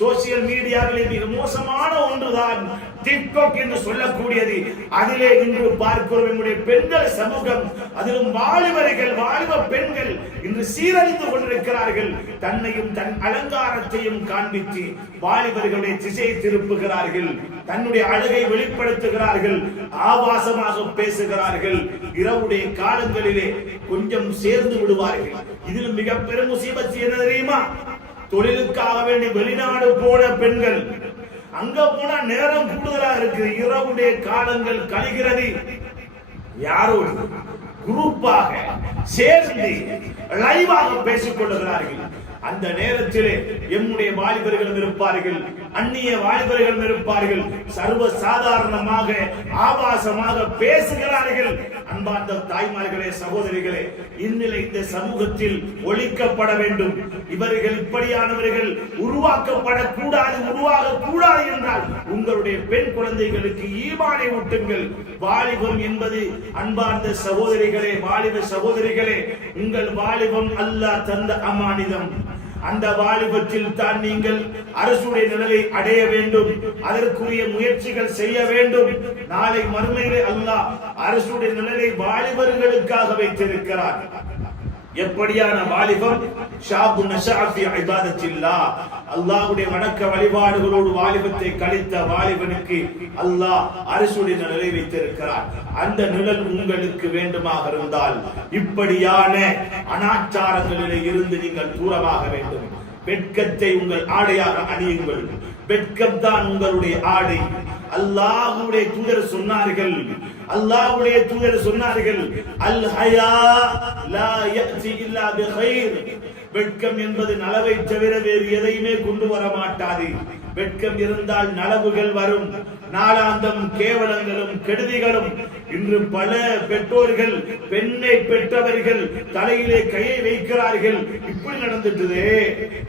சோசியல் மீடியாவிலே மிக மோசமான ஒன்றுதான் டிக்டாக் என்று சொல்லக்கூடியது. அதிலே இன்று பார்க்கிறோம் நம்முடைய பெண்கள் சமூகம், அதிலும் வாலிபர்கள் வாலிப பெண்கள் இன்று சீரழிந்து கொண்டிருக்கிறார்கள். தன்னையும் தன் அலங்காரத்தையும் காண்பித்து வாலிபர்களுடைய திசையை திருப்புகிறார்கள், தன்னுடைய அழகை வெளிப்படுத்துகிறார்கள், ஆபாசமாக பேசுகிறார்கள். இரவுடைய காலங்களிலே கொஞ்சம் சேர்ந்து விடுவார்கள். இதில் மிக பெரும் முசீபத் என்ன தெரியுமா? தொழிலுக்காக வேண்டி வெளிநாடு போன பெண்கள் அங்க போனா நேரம் கூடுதலா இருக்கு, இரவுடைய காலங்கள் கழிகிறது. யாரோடு குரூப்பாக சேர்ந்து லைவாக பேசிக் கொள்ளுகிறார்கள். அந்த நேரத்திலே எம்முடைய வாலிபர்களும் இருப்பார்கள், அந்நிய வாலிபர்களும் இருப்பார்கள். சர்வ சாதாரணமாக ஆபாசமாக பேசுகிறார்கள். அன்பார்ந்த தாய்மார்களே, சகோதரிகளே, இந்நிலை இந்த சமூகத்தில் ஒழிக்கப்பட வேண்டும். இவர்கள் இப்படியானவர்கள் உருவாக்கப்படக்கூடாது, உருவாக கூடாது என்றால் உங்களுடைய பெண் குழந்தைகளுக்கு ஈமானை ஊட்டுங்கள். வாலிபம் என்பது அன்பார்ந்த சகோதரிகளே, வாலிப சகோதரிகளே, உங்கள் வாலிபம் அல்லாஹ் தந்த அமானிதம். அந்த வாலிபத்தில் தான் நீங்கள் அரசுடைய நிலையை அடைய வேண்டும், அதற்குரிய முயற்சிகள் செய்ய வேண்டும். நாளை மறுமையிலே அல்லாஹ் அரசுடைய நிலையை வாலிபர்களுக்காக வைத்திருக்கிறார். எப்படியான வாலிபம்? ஷாபு நஷஅ ஃபீ இபாதத்தில்லாஹ், அல்லாஹ்வுடைய வணக்க வழிபாடுகளோடு வாலிபத்தை கழித்த வாலிபனுக்கு அல்லாஹ் அரசுடைய நிலை வைத்திருக்கிறார். அந்த நிழல் உங்களுக்கு வேண்டுமாக இருந்தால் இப்படியான அனாச்சாரங்களிலே இருந்து நீங்கள் தூரமாக வேண்டும். வெட்கத்தை உங்கள் ஆடையாக அணியுங்கள். வெட்கம் தான் உங்களுடைய ஆடை. அல்லாஹ்வுடைய தூதர் சொன்னார்கள், அல்லாஹ்வுடைய தூதர் சொன்னார்கள், அல் ஹயா லா யஅதி இல்லா பிகைர். வெட்கம் என்பது நலவை தவிர வேறு எதையுமே கொண்டு வர மாட்டாது. வெட்கம் இருந்தால் நலவுகள் வரும், நாளாந்தம் கேவலங்களும் கெடுதிகளும். இன்று பல பெற்றோர்கள் பெண்ணை பெற்றவர்கள் தலையிலே கையை வைக்கிறார்கள். இப்படி நடந்துட்டதே,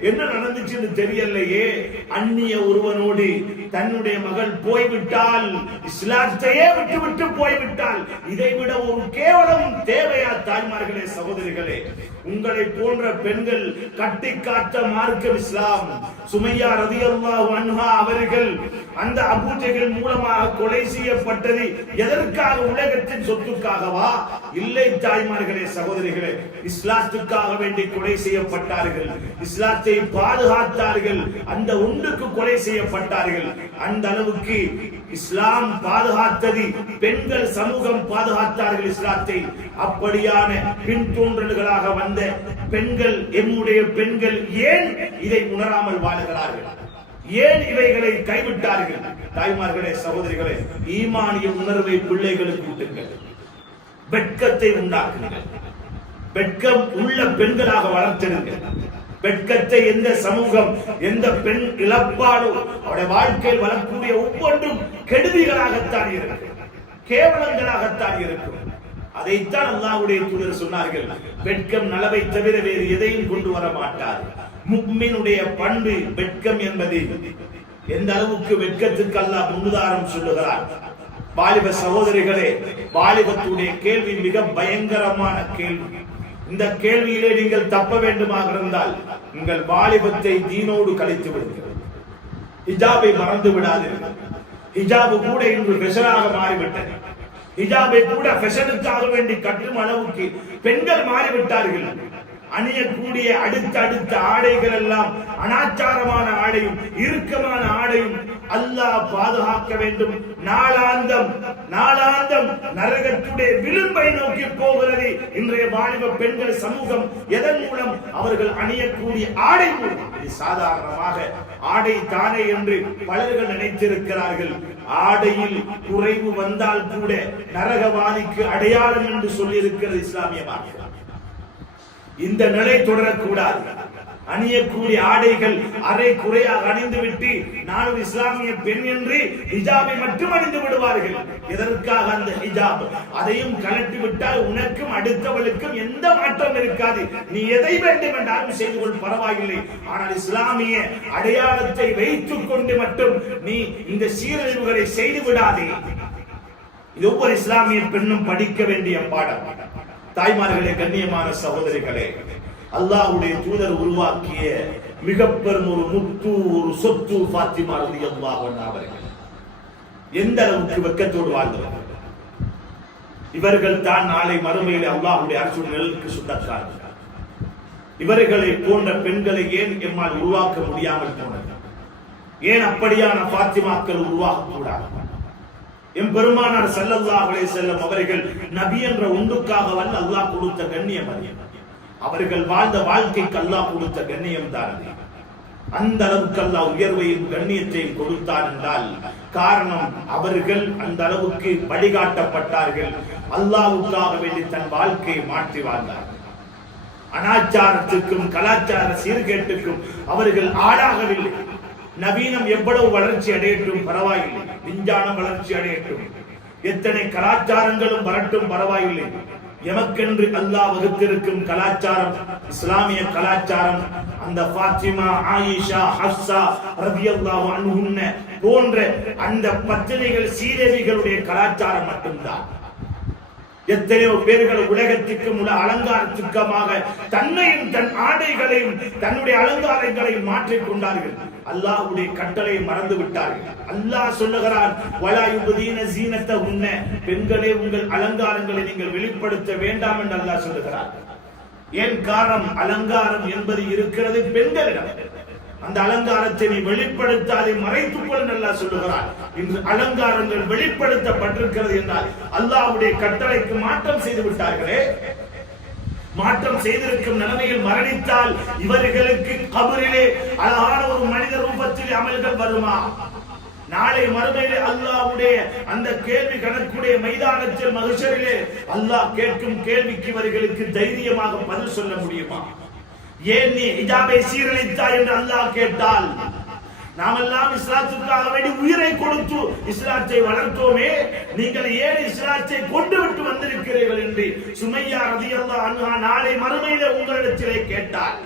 என்ன நடந்துச்சுன்னு தெரியலையே. அந்நிய ஒருவனோடு தன்னுடைய மகள் போய்விட்டால், இஸ்லாத்தையே விட்டு போய்விட்டால், இதைவிட ஒரு கேவலம் தேவையா? தாய்மார்களே, சகோதரிகளே, உங்களை போன்ற பெண்கள் கட்டி காத்த மார்க்கம் இஸ்லாம். சுமையா ரலியல்லாஹு அன்ஹா அவர்கள் அந்த அபூஜஹல் மூலமாக கொலை செய்யப்பட்டது எதற்காக? உலகத்தின் சொத்துக்காகவா? இல்லை தாய்மார்களே, சகோதரிகளே, இஸ்லாத்துக்காக வேண்டி கொலை செய்யப்பட்டார்கள். இஸ்லாத்தை பாதுகாத்தார்கள், அந்த ஒன்றுக்கு கொலை செய்யப்பட்டார்கள். அந்த அளவுக்கு இஸ்லாம் பாதுகாத்தது, பெண்கள் சமூகம் பாதுகாத்தார்கள் இஸ்லாத்தை. அப்படியான பின்தோன்றல்களாக வந்த பெண்கள், எம்முடைய பெண்கள் ஏன் இதை உணராமல் வாழுகிறார்கள்? ஏன் இவைகளை கைவிட்டார்கள்? தாய்மார்களே, சகோதரிகளே, ஈமானிய உணர்வை பிள்ளைகளுக்கு ஊட்டுங்கள். வெட்கத்தை உண்டாக்குங்கள். வெட்கம் உள்ள பெண்களாக வளர்த்திருங்கள். வெட்கத்தை எந்த சமூகம், எந்த பெண் இழப்பாடோ அவருடைய வாழ்க்கையில் வளரக்கூடிய ஒவ்வொன்றும் கெடுதிகளாகத்தான் இருக்கும், கேவலங்களாகத்தான் இருக்கும். அதைத்தான் அல்லாஹ்வுடைய தூதர் சொன்னார்கள், வெட்கம் நலவை தவிர வேறு எதையும் கொண்டு வர மாட்டார். முஃமினுடைய பண்பு வெட்கம் என்பது. எந்த அளவுக்கு வெட்கத்துக்கு அல்லாஹ் முன்னுதாரணம் சொல்லுகிறார். வாலிப சகோதரிகளே, வாலிபத்துடைய கேள்வி மிக பயங்கரமான கேள்வி. இந்த கேள்வியிலே நீங்கள் தப்ப வேண்டுமாக இருந்தால் உங்கள் வாலிபத்தை தீனோடு கழித்து விடுங்கள். ஹிஜாபை மறந்து விடாதீர்கள். ஹிஜாபு கூட இன்று ஃபேஷனாக மாறிவிட்டது. ஹிஜாபை கூட ஃபேஷனுக்காக வேண்டி கட்டும் அளவுக்கு பெண்கள் மாறிவிட்டார்கள். அணியக்கூடிய அடுத்த ஆடைகள் எல்லாம் அனாச்சாரமான ஆடையும் இறுக்கமான ஆடையும். அல்லாஹ் பாதுகாக்க வேண்டும். நாளாந்தம் நரகத்துடைய விளிம்பை நோக்கி போகிறது இன்றைய வாலிப பெண்கள் சமூகம். எதன் மூலம்? அவர்கள் அணியக்கூடிய ஆடை மூலம். இது சாதாரணமாக ஆடை தானே என்று பலர்கள் நினைத்திருக்கிறார்கள். ஆடையில் குறைவு வந்தால் கூட நரகவாதிக்கு அடையாளம் என்று சொல்லி இருக்கிறது இஸ்லாமிய மார்க்கம். இந்த நிலை தொடரக்கூடாது. அணியக்கூடிய ஆடைகள் அரை குறையாக அணிந்துவிட்டு நான் ஒரு இஸ்லாமிய பெண் என்று ஹிஜாபை மட்டும் அணிந்து விடுவார்கள். எதற்காக அந்த ஹிஜாப்? அதையும் கலட்டி விட்டால் உனக்கும் அடுத்தவளுக்கும் எந்த மாற்றம் இருக்காது. நீ எதை வேண்டும் என்றாலும் செய்து கொள், பரவாயில்லை. ஆனால் இஸ்லாமிய அடையாளத்தை வைத்துக் கொண்டு மட்டும் நீ இந்த சீரழிவுகளை செய்து விடாதே. இது ஒவ்வொரு இஸ்லாமிய பெண்ணும் படிக்க வேண்டிய பாடம். தாய்மார்களே, கண்ணியமான சகோதரிகளே, அல்லாஹ்வுடைய தூதர் உருவாக்கிய மிக பெரும் ஒரு முத்து, ஒரு சொத்து ஃபாத்திமா ரலியல்லாஹு அன்ஹா அவர்கள். எந்த அளவுக்கு வெட்கத்தோடு வாழ்ந்தவர்கள். இவர்கள் தான் நாளை மறுமையில் அல்லாஹ்வுடைய அரசுடைய நிழலுக்கு சொந்தக்காரர்கள். இவர்களை போன்ற பெண்களை ஏன் எம்மால் உருவாக்க முடியாமல் போனது? ஏன் அப்படியான ஃபாத்திமாக்கள் உருவாக்க கூடாது? எம் பெருமானார் ஸல்லல்லாஹு அலைஹி வஸல்லம் அவர்கள் நபி என்ற ஒன்றுக்காக வல்ல அல்லாஹ் கொடுத்த கண்ணியம் அது. அவர்கள் வாழ்ந்த வாழ்க்கைக்கு அல்லாஹ் கொடுத்த கண்ணியம் தான். அந்த அளவுக்கு அல்லாஹ் உயர்வையும் கண்ணியத்தையும் கொடுத்தார் என்றால் காரணம் அவர்கள் அந்த அளவுக்கு வழிகாட்டப்பட்டார்கள். அல்லாஹ்வுக்காக வேண்டி தன் வாழ்க்கையை மாற்றி வாழ்ந்தார்கள். அனாச்சாரத்துக்கும் கலாச்சார சீர்கேட்டுக்கும் அவர்கள் ஆளாகவில்லை. நவீனம் எவ்வளவு வளர்ச்சி அடையட்டும் பரவாயில்லை, விஞ்ஞானம் வளர்ச்சி அடையட்டும், எத்தனை கலாச்சாரங்களும் வரட்டும் பரவாயில்லை. எமக்கென்று அல்லாஹ் வகுத்திருக்கும் கலாச்சாரம் இஸ்லாமிய கலாச்சாரம். அந்த ஃபாத்திமா, ஆயிஷா, ஹப்ஸா ரலியல்லாஹு அன்ஹுன்ன போன்ற அந்த பத்தினிகள், சீதேவிகளுடைய கலாச்சாரம் மட்டும்தான். எத்தனையோ பேர்கள் உலகத்திற்கும் உள்ள அலங்காரத்துக்கமாக தன்னையும் தன் ஆடைகளையும் தன்னுடைய அலங்காரங்களையும் மாற்றிக் கொண்டார்கள். அல்லாஹ்வுடைய கட்டளை மறந்து விட்டார்கள். அல்லாஹ் சொல்லுகிறான், வலா யுபதீன ஸீனத்தஹுன்ன, பெண்களே உங்கள் அலங்காரங்களை நீங்கள் வெளிப்படுத்த வேண்டாம் என்று அல்லாஹ் சொல்லுகிறார். ஏன் காரணம்? அலங்காரம் என்பது இருக்கிறது பெண்களிடம். அந்த அலங்காரத்தை நீ வெளிப்படுத்தாதை மறைத்துக் கொள் என்று அல்லாஹ் சொல்லுகிறார். இன்று அலங்காரங்கள் வெளிப்படுத்தப்பட்டிருக்கிறது என்றால் அல்லாஹ்வுடைய கட்டளைக்கு மாற்றம் செய்து விட்டார்களே. மாற்றம் செய்திருக்கும் நிலைமையில் மரணித்தால் இவர்களுக்கு கபரிலே அழகான ஒரு மனித ரூபத்தில் அமல்கள் வருமா? நாளை மறுமையிலே அல்லாஹ்வுடைய அந்த கேள்வி கணக்குடைய மைதானத்தில் மஹ்ஷரிலே அல்லாஹ் கேட்கும் கேள்விக்கு இவர்களுக்கு தைரியமாக பதில் சொல்ல முடியுமா? ஏன் நீ ஹிஜாபை சீரழித்தாய் என்று அல்லாஹ் கேட்டால், நாமெல்லாம் இஸ்லாத்துக்காக வேண்டி உயிரை கொடுத்து இஸ்லாத்தை வளர்த்தோமே, நீங்கள் ஏன் இஸ்லாத்தை கொண்டு விட்டு வந்திருக்கிறீர்கள் என்று சுமையா ரலியல்லாஹு அன்ஹா நாளை மறுமையிலே உங்களிடத்திலே கேட்டால்,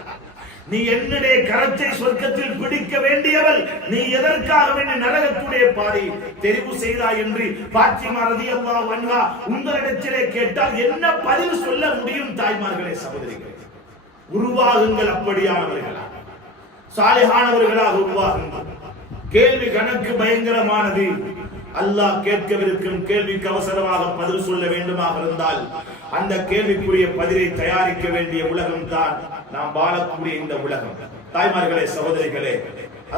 நீ என்னுடைய கரத்தை சொர்க்கத்தில் பிடிக்க வேண்டியவள், நீ எதற்காக வேண்டிய நரகத்துடைய பாதை தெரிவு செய்தாய் என்று ஃபாத்திமா ரலியல்லாஹு அன்ஹா உங்களிடத்திலே கேட்டால் என்ன பதில் சொல்ல முடியும்? தாய்மார்களே, சகோதரிகளே, உருவாகுங்கள் அப்படியானவர்களா, சாலிஹானவர்களாக உருவாகுங்கள். கேள்வி கணக்கு பயங்கரமானது. அல்லாஹ் கேட்கவிருக்கும் கேள்விக்கு அவசரமாக பதில் சொல்ல வேண்டுமாக இருந்தால் அந்த கேள்விக்குரிய பதிலை தயாரிக்க வேண்டிய உலகம் தான் நாம் வாழக்கூடிய இந்த உலகம். தாய்மார்களே, சகோதரிகளே,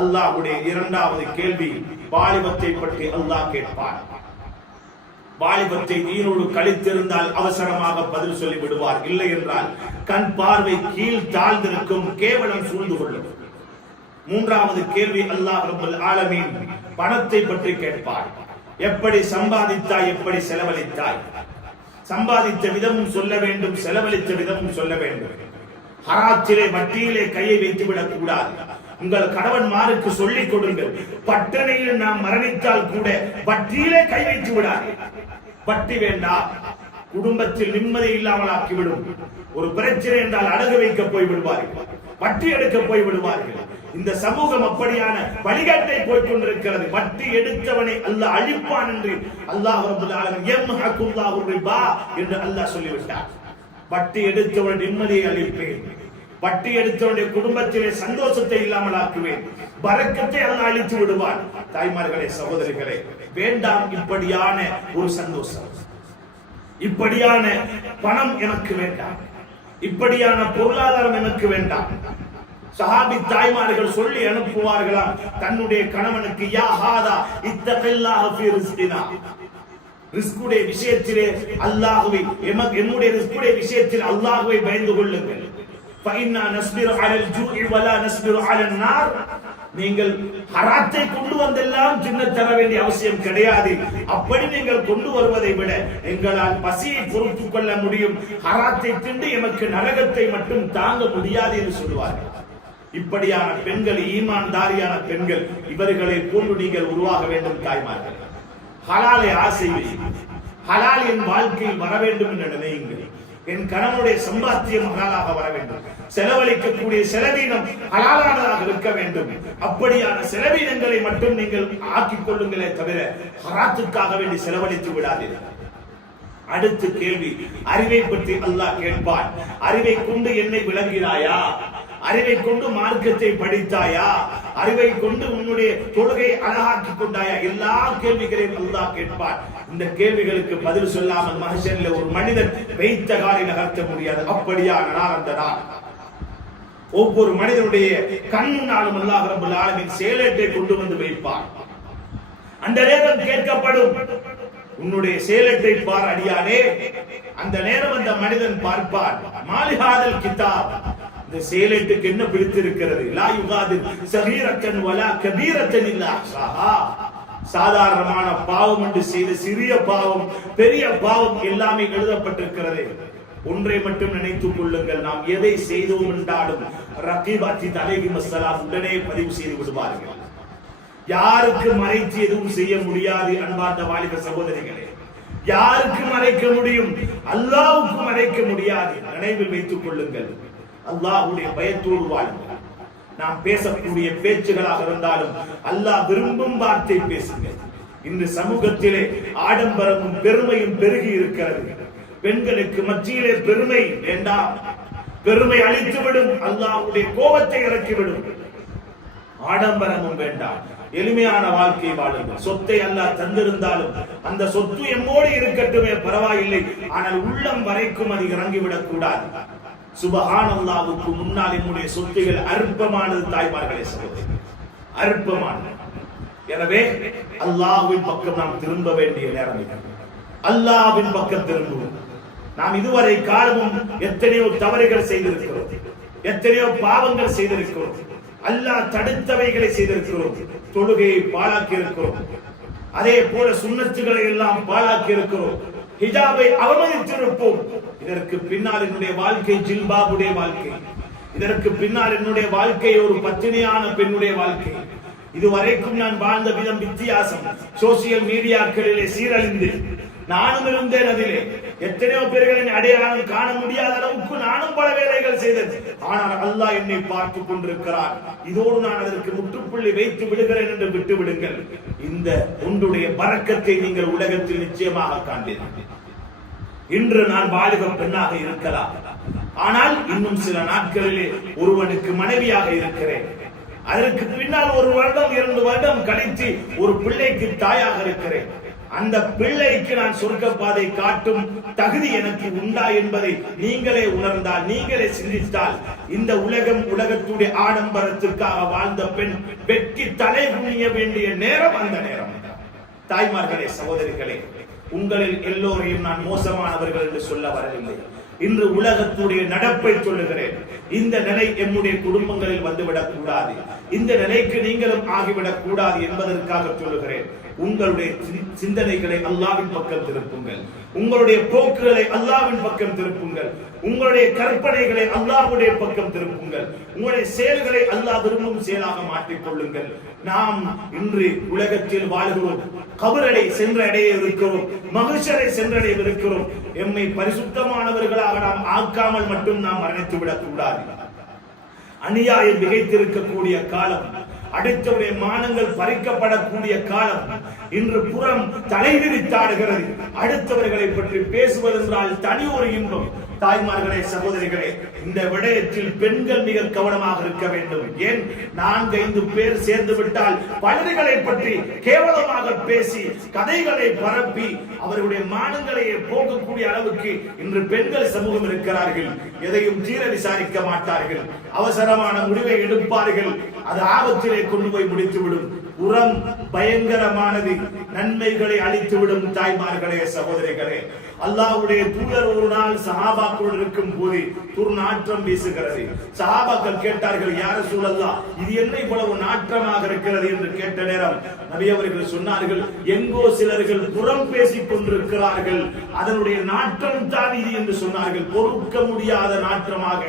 அல்லாஹ்வுடைய இரண்டாவது கேள்வி வாலிபத்தை பற்றி அல்லாஹ் கேட்பார். வாலிபத்தை தீனோடு கழித்திருந்தால் அவசரமாக பதில் சொல்லி விடுவார். இல்லை என்றால் கண் பார்வை கீழ் தாழ்ந்திருக்கும், கேவலம் சூழ்ந்து கொள்ளும். மூன்றாவது கேள்வி அல்லாஹ் ரப்பல் ஆலமீன் பணத்தை பற்றி கேட்பார். எப்படி சம்பாதித்தாய், எப்படி செலவழித்தாய்? சம்பாதித்த விதமும் சொல்ல வேண்டும், செலவழித்த விதமும் சொல்ல வேண்டும். ஹராத்திலே வட்டியிலே கையை வைத்து விடக் கூடாது. உங்கள் கணவன்மாருக்கு சொல்லிக் கொடுங்கள், பட்டணையில் நாம் மரணித்தால் கூட வட்டியிலே கை வைத்து விடாது. வட்டி வேண்டாம், குடும்பத்தில் நிம்மதி இல்லாமல் ஆக்கிவிடும். ஒரு பிரச்சனை என்றால் அடகு வைக்க போய் விடுவார்கள், வட்டி எடுக்க போய் விடுவார்கள். இந்த சமூகம் அப்படியான வழிகாட்டை போய் கொண்டிருக்கிறது. வட்டி எடுத்தவனை அல்லாஹ் அழிப்பான் என்று அல்லாஹ் ரப்பல் ஆலமீன் யம்ஹகுல்லாஹு ரிபா என்று அல்லாஹ் சொல்லிவிட்டார். வட்டி எடுத்தவன் நிம்மதியை அழிப்பேன், வட்டி எடுத்தவனுடைய குடும்பத்திலே சந்தோஷத்தை இல்லாமல் ஆக்குவேன், பரக்கத்தை அல்லாஹ் அழித்து விடுவான். தாய்மார்களே, சகோதரிகளே, வேண்டாம் இப்படியான ஒரு சந்தோஷம், இப்படியான பணம் எனக்கு வேண்டாம், இப்படியான பொருளாதாரம் எனக்கு வேண்டாம். சஹாபி தாய்மார்கள் சொல்லி அனுப்புவார்களாம் தன்னுடைய கணவனுக்கு, யா ஹாதா இத்தகில்லாஹ ஃபீ ரிஸ்கினா, ரிஸ்குடைய விஷயத்திலே அல்லாஹ்வை, என்னுடைய ரிஸ்குடைய விஷயத்தில் அல்லாஹ்வை பயந்து கொள்ளுங்கள். ஃபைன்னா நஸ்பிரு அலல் ஜூஇ வலா நஸ்பிரு அலன் நார். நீங்கள் ஹராத்தை கொண்டு வந்தெல்லாம் சின்ன தர வேண்டிய அவசியம் கிடையாது. அப்படி நீங்கள் கொண்டு வருவதை விட எங்களால் பசியை பொறுத்துக் கொள்ள முடியும், ஹராத்தை திண்டு எமக்கு நரகத்தை மட்டும் தாங்க முடியாது என்று சொல்வார்கள். இப்படியான பெண்கள், ஈமான்தாரியான பெண்கள், இவர்களை போன்று நீங்கள் உருவாக வேண்டும் தாய்மார்கள். ஹலாலை ஆசை, ஹலால் என் வாழ்க்கையில் வர வேண்டும் என்று நினையுங்கள். என் கணவனுடைய சம்பாத்தியம் ஹலாலாக வர வேண்டும், செலவழிக்கக்கூடிய செலவீனம் ஹலாலானதாக இருக்க வேண்டும். அப்படியான செலவீனங்களை மட்டும் நீங்கள் ஆக்கிக் கொள்ளுங்களே தவிர ஹராத்துக்காக வேண்டி செலவழித்து விடாதீர்கள். அடுத்த கேள்வி, அறிவை பற்றி அல்லாஹ் கேட்பான். அறிவை கொண்டு என்னை விளங்கினாயா? அறிவை கொண்டு மார்க்கத்தை படித்தாயா? அறிவை கொண்டு உன்னுடைய தொழுகை அழகாக்கி கொண்டாயா? எல்லா கேள்விகளையும் அல்லாஹ் கேட்பான். இந்த கேள்விகளுக்கு பதில் சொல்லாமல் மனுஷன்ல ஒரு மனிதன் வைத்த காலை நகர்த்த முடியாது. அப்படியான நாள் அந்த நாள். ஒவ்வொரு மனிதனுடைய கண்முன்னாலும் அல்லாஹ் ரப்பல் ஆலமீன் செயலேட்டை கொண்டு வந்து வைப்பான். அந்த நேரம் கேட்கப்படும், உன்னுடைய செயலத்தை பார் அடியானே. அந்த நேரம் அந்த மனிதன் பார்ப்பான், மாலிஹாதல் கிதாப், இந்த செயலத்துக்கு என்ன பிடித்திருக்கிறது? லா யுகாதிர் ஸகீரத்தன் வலா கபீரத்தன் இல்லா அஹ்ஸாஹா. சாதாரணமான பாவம் என்று செய்த சிறிய பாவம், பெரிய பாவம் எல்லாமே எழுதப்பட்டிருக்கிறது. ஒன்றை மட்டும் நினைத்துக் கொள்ளுங்கள், நாம் எதை செய்தோம் என்றாலும் ரகீப் அத்தீத் அலைஹிஸ்ஸலாம் உடனே பதிவு செய்து விடுவார்கள். யாருக்கு மறைத்து எதுவும் செய்ய முடியாது. அன்பார்ந்த வாலிப சகோதரிகளே, யாருக்கு மறைக்க முடியும்? அல்லாஹ்வுக்கு மறைக்க முடியாது. நினைவில் வைத்துக் கொள்ளுங்கள், அல்லாஹ்வுடைய பயத்தோடு வாழுங்கள். நாம் பேசக்கூடிய பேச்சுகளாக இருந்தாலும் அல்லாஹ் விரும்பும் வார்த்தை பேசுங்கள். இன்று சமூகத்திலே ஆடம்பரமும் பெருமையும் பெருகி இருக்கிறது. பெண்களுக்கு மத்தியிலே பெருமை வேண்டாம், பெருமை அழித்துவிடும், அல்லாஹ்வுடைய கோபத்தை இறக்கிவிடும். ஆடம்பரமும் வேண்டாம், எளிமையான வாழ்க்கை வாழுங்கள். சொத்தை அல்லாஹ் தந்திருந்தாலும் அந்த சொத்து எம்மோடு இருக்கட்டுமே, பரவாயில்லை, ஆனால் உள்ளம் வரைக்கும் அது இறங்கிவிடக் கூடாது. சுபஹானல்லாஹ்வுக்கு முன்னால் என்னுடைய சொத்துகள் அற்பமானது தாய்மார்களே, சகோதரர்களே, அற்பமானது. எனவே அல்லாஹ்வின் பக்கம் நாம் திரும்ப வேண்டிய நேரம் இது. அல்லாஹ்வின் பக்கம் திரும்புவோம். நாம் இதுவரை காலமும் எத்தனையோ தவறுகள் செய்திருக்கிறோம், எத்தனையோ பாவங்கள் செய்திருக்கிறோம், அல்லாஹ் தடுத்தவைகளை செய்திருக்கிறோம், தொழுகையை பாழாக்கி இருக்கிறோம், அதே போல சுன்னத்துகளை எல்லாம் பாழாக்கி இருக்கிறோம், ஹிஜாபை அவமதித்திருப்போம். இதற்கு பின்னால் என்னுடைய வாழ்க்கை ஜில்பாபுடைய வாழ்க்கை, இதற்கு பின்னால் என்னுடைய வாழ்க்கை ஒரு பத்தினியான பெண்ணுடைய வாழ்க்கை. இதுவரைக்கும் நான் வாழ்ந்த விதம் வித்தியாசம். சோசியல் மீடியாக்களிலே சீரழிந்து நானும் இருந்தேன். அதிலே எத்தனையோ பேர்களின் அடையாளம் காண முடியாத அளவுக்கு நானும் பல வேலைகள் செய்தது. ஆனால் அல்லாஹ் என்னை பார்த்துக் கொண்டிருக்கிறார். இதோடு நான் அதற்கு முற்றுப்புள்ளி வைத்து விடுகிறேன் என்று விட்டு விடுங்கள். இந்த ஒன்றுடைய பரக்கத்தை நீங்கள் உலகத்தில் நிச்சயமாக காண்பீர்கள். இன்று நான் வாலிப பெண்ணாக இருக்கலாம், ஆனால் இன்னும் சில நாட்களிலே ஒருவனுக்கு மனைவியாக இருக்கிறேன். அதற்கு பின்னால் 1 வருடம் 2 வருடம் கழித்து ஒரு பிள்ளைக்கு தாயாக இருக்கிறேன். அந்த பிள்ளைக்கு நான் சொர்க்க பாதை காட்டும் தகுதி எனக்கு உண்டா என்பதை நீங்களே உணர்ந்தால், நீங்களே சிந்தித்தால், இந்த உலகத்துடைய ஆடம்பரத்திற்காக வாழ்ந்த பெண் வெட்கி தலை குனிய வேண்டிய நேரம் அந்த நேரம். தாய்மார்களே, சகோதரிகளே, உங்களில் எல்லோரையும் நான் மோசமானவர்கள் என்று சொல்ல வரவில்லை. இன்று உலகத்துடைய நடப்பை சொல்லுகிறேன். இந்த நிலை என்னுடைய குடும்பங்களில் வந்துவிடக் கூடாது, இந்த நிலைக்கு நீங்களும் ஆகிவிடக் கூடாது என்பதற்காக சொல்லுகிறேன். உங்களுடைய சிந்தனைகளை அல்லாஹ்வின் பக்கம் திருப்புங்கள், உங்களுடைய போக்குகளை அல்லாஹ்வின் பக்கம் திருப்புங்கள், உங்களுடைய கற்பனைகளை அல்லாஹ்வுடைய பக்கம் திருப்புங்கள், உங்களுடைய செயல்களை அல்லாஹ் விரும்பும் செயலாக மாற்றிக் கொள்ளுங்கள். நாம் இன்று உலகத்தில் வாழ்கிறோம், கபரை சென்றடைய இருக்கிறோம், மகிழ்ச்சரை சென்றடைய இருக்கிறோம். எம்மை பரிசுத்தமானவர்களாக நாம் ஆக்காமல் மட்டும் நாம் மரணித்து விடக் கூடாது. அநியாயம் மிகைத்திருக்கக்கூடிய காலம், அடுத்தவருடைய மானங்கள் பறிக்கப்படக்கூடிய காலம் இன்று புறம் தலைவிரித்தாடுகிறது. அடுத்தவர்களை பற்றி பேசுவதென்றால் தனி ஒரு இன்பம். தாய்மார்களே, சகோதரிகளே, இந்த விடயத்தில் பெண்கள் மிக கவனமாக இருக்க வேண்டும். ஏன், 4-5 பேர் சேர்ந்து விட்டால் பலர்களை பற்றி கேவலமாக பேசி கதைகளை பரப்பி அவர்களுடைய மானங்களை போக்கக்கூடிய அளவுக்கு இன்று பெண்கள் சமூகம் இருக்கிறார்கள். எதையும் தீர விசாரிக்க மாட்டார்கள், அவசரமான முடிவை எடுப்பார்கள், அது ஆபத்திலே கொண்டு போய் முடித்துவிடும். புறம் பயங்கரமானது, நன்மைகளை அளித்துவிடும் தாய்மார்களே, சகோதரிகளே. அல்லாஹ்வுடைய தூதர் ஒரு நாள் சஹாபாக்களோடு இருக்கும் போது துர்நாற்றம் வீசுகிறது. சஹாபாக்கள் கேட்டார்கள், யா ரசூலல்லாஹ், இது என்ன இவ்வளவு நாற்றமாக இருக்கிறது என்று கேட்ட நேரம் நபி அவர்கள் சொன்னார்கள், எங்கோ சிலர்கள் புறம் பேசிக் கொண்டிருக்கிறார்கள், அதனுடைய நாற்றம் தான் இது என்று சொன்னார்கள். பொறுக்க முடியாத நாற்றமாக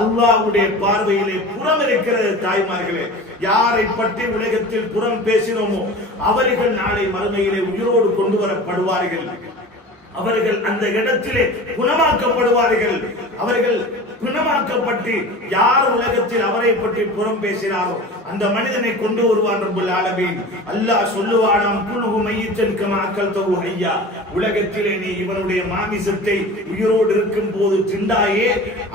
அல்லாஹ்வுடைய பார்வையிலே புறம் இருக்கிறது. தாய்மார்களே, யாரை பற்றி உலகத்தில் புறம் பேசினோமோ அவர்கள் நாளை மறுமையிலே உயிரோடு கொண்டு வரப்படுவார்கள். அவர்கள் அந்த இடத்திலே குணமாக்கப்படுவார்கள். அவர்கள் குணமாக்கப்பட்டு யார் உலகத்தில் அவரை பற்றி புறம் பேசினாரோ அந்த மனிதனை கொண்டு வருவான் ரப்பல் ஆலமீன். அல்லாஹ் சொல்லுவானாம், குல்ஹு மையத்தன் கமா அக்கல்தஹு ஹய்யா, உலகத்திலே நீ இவனுடைய மாமிசத்தை உயிரோடு இருக்கும் போது திண்டாயே,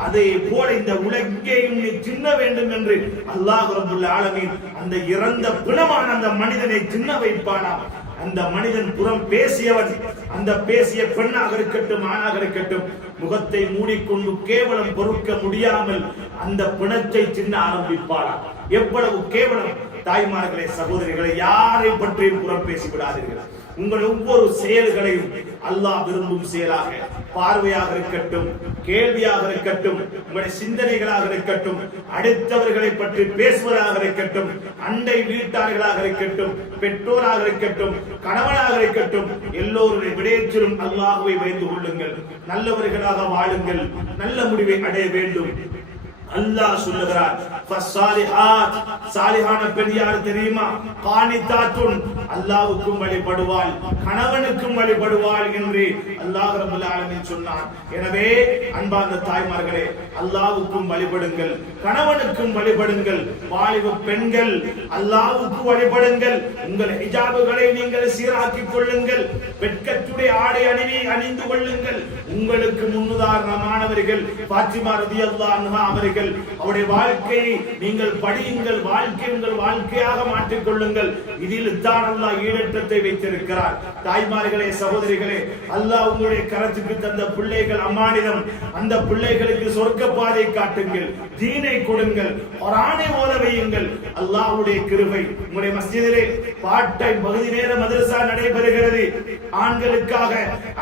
அதை போல இந்த உலகையும் நீ தின்ன வேண்டும் என்று அல்லாஹ் ரப்பல் ஆலமீன் அந்த இறந்த பிணமான அந்த மனிதனை தின்ன வைப்பானாம். அந்த மனிதன் புறம் பேசியவன், அந்த பேசிய பெண்ணாக இருக்கட்டும் ஆணாக இருக்கட்டும், முகத்தை மூடிக்கொண்டு கேவலம் பொறுக்க முடியாமல் அந்த பிணத்தை தின்ன ஆரம்பிப்பாளாம். எவ்வளவு கேவலம்! தாய்மார்களே, சகோதரிகளை, யாரை பற்றியும் புறம் பேசி விடாதீர்கள். உங்கள் ஒவ்வொரு செயல்களையும் அல்லாஹ் விரும்பும் செயலாக, பார்வையாக இருக்கட்டும், கேள்வியாக இருக்கட்டும், உங்களுடைய சிந்தனைகளாக இருக்கட்டும், அடுத்தவர்களை பற்றி பேசுவதாக இருக்கட்டும், அண்டை வீட்டார்களாக இருக்கட்டும், பெற்றோராக இருக்கட்டும், கணவனாக இருக்கட்டும், எல்லோருடைய விடயத்திலும் அல்லாஹ்வை வைத்துக் கொள்ளுங்கள். நல்லவர்களாக வாழுங்கள், நல்ல முடிவை அடைய வேண்டும். அல்லாஹ் சொல்லுகிறார், ஃபஸ்ஸாலிஹாத், சாலிஹான பெண் யார் தெரியுமா? கானிதாத்துன், அல்லாஹ்வுக்கும் வழிபடுவாள், கணவனுக்கும் வழிபடுவாள் என்று அல்லாஹ் ரப்பல் ஆலமீன் சொன்னான். எனவே அன்பார்ந்த தாய்மார்களே, அல்லாஹ்வுக்கும் வழிபடுங்கள், கணவனுக்கும் வழிபடுங்கள். வாலிப பெண்கள் அல்லாஹ்வுக்கு வழிபடுங்கள். உங்கள் ஹிஜாபுகளை நீங்கள் சீராக்கிக் கொள்ளுங்கள். வெட்கத்துடைய ஆடை அணிந்து கொள்ளுங்கள். உங்களுக்கு முன்னுதாரணமானவர்கள் பாத்திமா ரலியல்லாஹு அன்ஹா அவர்கள். அவருடைய வாழ்க்கையை நீங்கள் படியுங்கள், வாழ்க்கை உங்கள் வாழ்க்கையாக மாற்றிக் கொள்ளுங்கள். இதில் தான் அல்லாஹ் ஈடேற்றத்தை வைத்திருக்கிறார். தாய்மார்களே, சகோதரிகளே, அல்லாஹ் உங்களுடைய கரத்துக்கு தந்த பிள்ளைகள் அமானிதம். அந்த பிள்ளைகளுக்கு சொர்க்க பாதை காட்டுங்கள், தீனை கொடுங்கள், குர்ஆனை ஓத வையுங்கள். அல்லாஹ்வுடைய கிருபை. உங்களுடைய மஸ்ஜிதிலே பார்ட் டைம் பகுதி நேர மதரசா நடைபெறுகிறது. ஆண்களுக்காக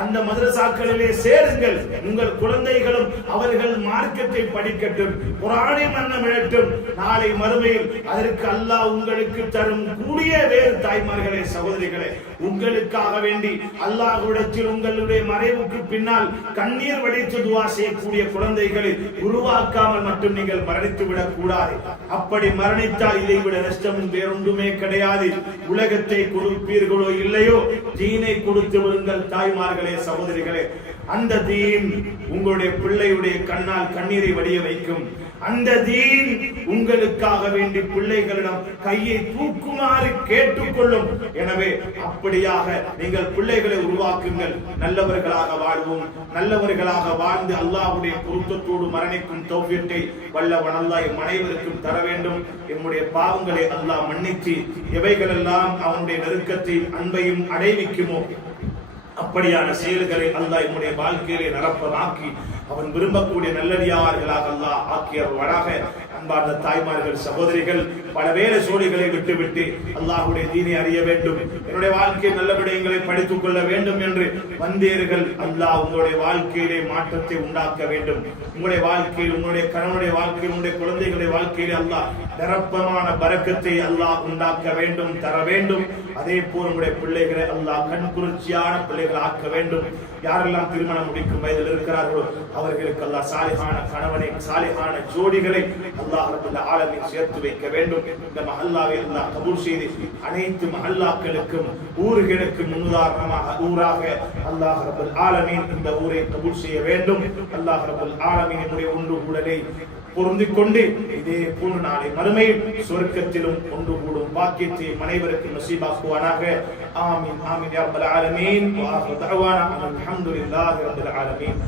அந்த மதரசாக்களிலே சேருங்கள். உங்கள் குழந்தைகளும் அவர்கள் மார்க்கத்தை படிக்கட்டும், குர்ஆனை மன்னமிடட்டும். நாளை மறுமையில் அதற்கு அல்லாஹ் உங்களுக்கு தரும் கூடிய வேறு. தாய்மார்களே, சகோதரிகளே, உங்களுக்காக வேண்டி அல்லாஹ்விடத்தில் உங்களுடைய மறைவுக்கு பின்னால் கண்ணீர் வடித்து துஆ செய்யக்கூடிய குழந்தைகளை உருவாக்காமல் மட்டும் நீங்கள் மரணித்து விடக் கூடாது. அப்படி மரணித்தால் இதை விட நஷ்டம் வேறொன்றுமே கிடையாது. உலகத்தை கொடுப்பீர்களோ இல்லையோ, தீனை கொடுத்து விடுங்கள். தாய்மார்களே, சகோதரிகளே, அந்த தீன் உங்களுடைய பிள்ளையுடைய கண்ணால் கண்ணீரை வடிய வைக்கும். அந்த தீன் உங்களுக்காக வேண்டி பிள்ளைகளிடம் கையை தூக்குமாறு கேட்டுக்கொள்ளும். எனவே அப்படியாக நீங்கள் பிள்ளைகளை உருவாக்குங்கள். நல்லவர்களாக வாழ்வோம். நல்லவர்களாக வாழ்ந்து அல்லாஹ்வுடைய பொருத்தத்தோடு மரணிக்கும் தௌஃபீக்கை வல்லவன் அல்லாஹ் எம் அனைவருக்கும் தர வேண்டும். நம்முடைய பாவங்களை அல்லாஹ் மன்னித்து எவைகளெல்லாம் அவனுடைய நெருக்கத்தையும் அன்பையும் அடைவிக்குமோ அப்படியான செயல்களை அல்லாஹ் நம்முடைய வாழ்க்கையிலே நடப்பதாக்கி அவன் விரும்பக்கூடிய நல்லடியார்களாக அல்லாஹ் ஆக்கியவராக. அன்பார்ந்த தாய்மார்கள், சகோதரிகள், பல வேலை சோழிகளை விட்டுவிட்டு அல்லாஹ்வுடைய தீனை அறிய வேண்டும், என்னுடைய வாழ்க்கை நல்ல விடயங்களை படித்துக் கொள்ள வேண்டும் என்று வந்தீர்கள். அல்லாஹ் உங்களுடைய வாழ்க்கையிலே மாற்றத்தை உண்டாக்க வேண்டும். உங்களுடைய வாழ்க்கையில், உங்களுடைய கணவனுடைய வாழ்க்கையில், உங்களுடைய குழந்தைகளுடைய வாழ்க்கையிலே அல்லாஹ் நிரப்பமான பரக்கத்தை அல்லாஹ் உண்டாக்க வேண்டும், தர வேண்டும். அதே போல் உங்களுடைய பிள்ளைகளை அல்லாஹ் கண்குளிர்ச்சியான பிள்ளைகள் ஆக்க வேண்டும். யாரெல்லாம் திருமணம் முடிக்கும் வயதில் இருக்கிறார்களோ அவர்களுக்கு அல்லாஹ் சாலிஹான கணவனை, சாலிஹான ஜோடிகளை அல்லாஹ் ரப்பல் ஆலமீன் சேர்த்து வைக்க வேண்டும். இந்த மஹல்லாவை அல்லாஹ் கபூல் செய்து அனைத்து மஹல்லாக்களுக்கும் ஊர்களுக்கு முன்னுதாரணமாக ஊராக அல்லாஹ் ரப்பல் ஆலமீன் இந்த ஊரை கபூல் செய்ய வேண்டும். அல்லாஹ் ரப்பல் ஆலமீன் நம்முடைய ஒன்று கூடலை பொருந்திக் கொண்டு இதே போன்று நாளை மறுமையில் சொர்க்கத்திலும் ஒன்று கூடும் பாக்கியத்தை அனைவருக்கும் நசீபாக்குவானாக. ஆமீன் ஆமீன் யா ரப்பல் ஆலமீன். வ ஆகிரு தஅவானா அல்ஹம்துலில்லாஹி ரப்பில் ஆலமீன்.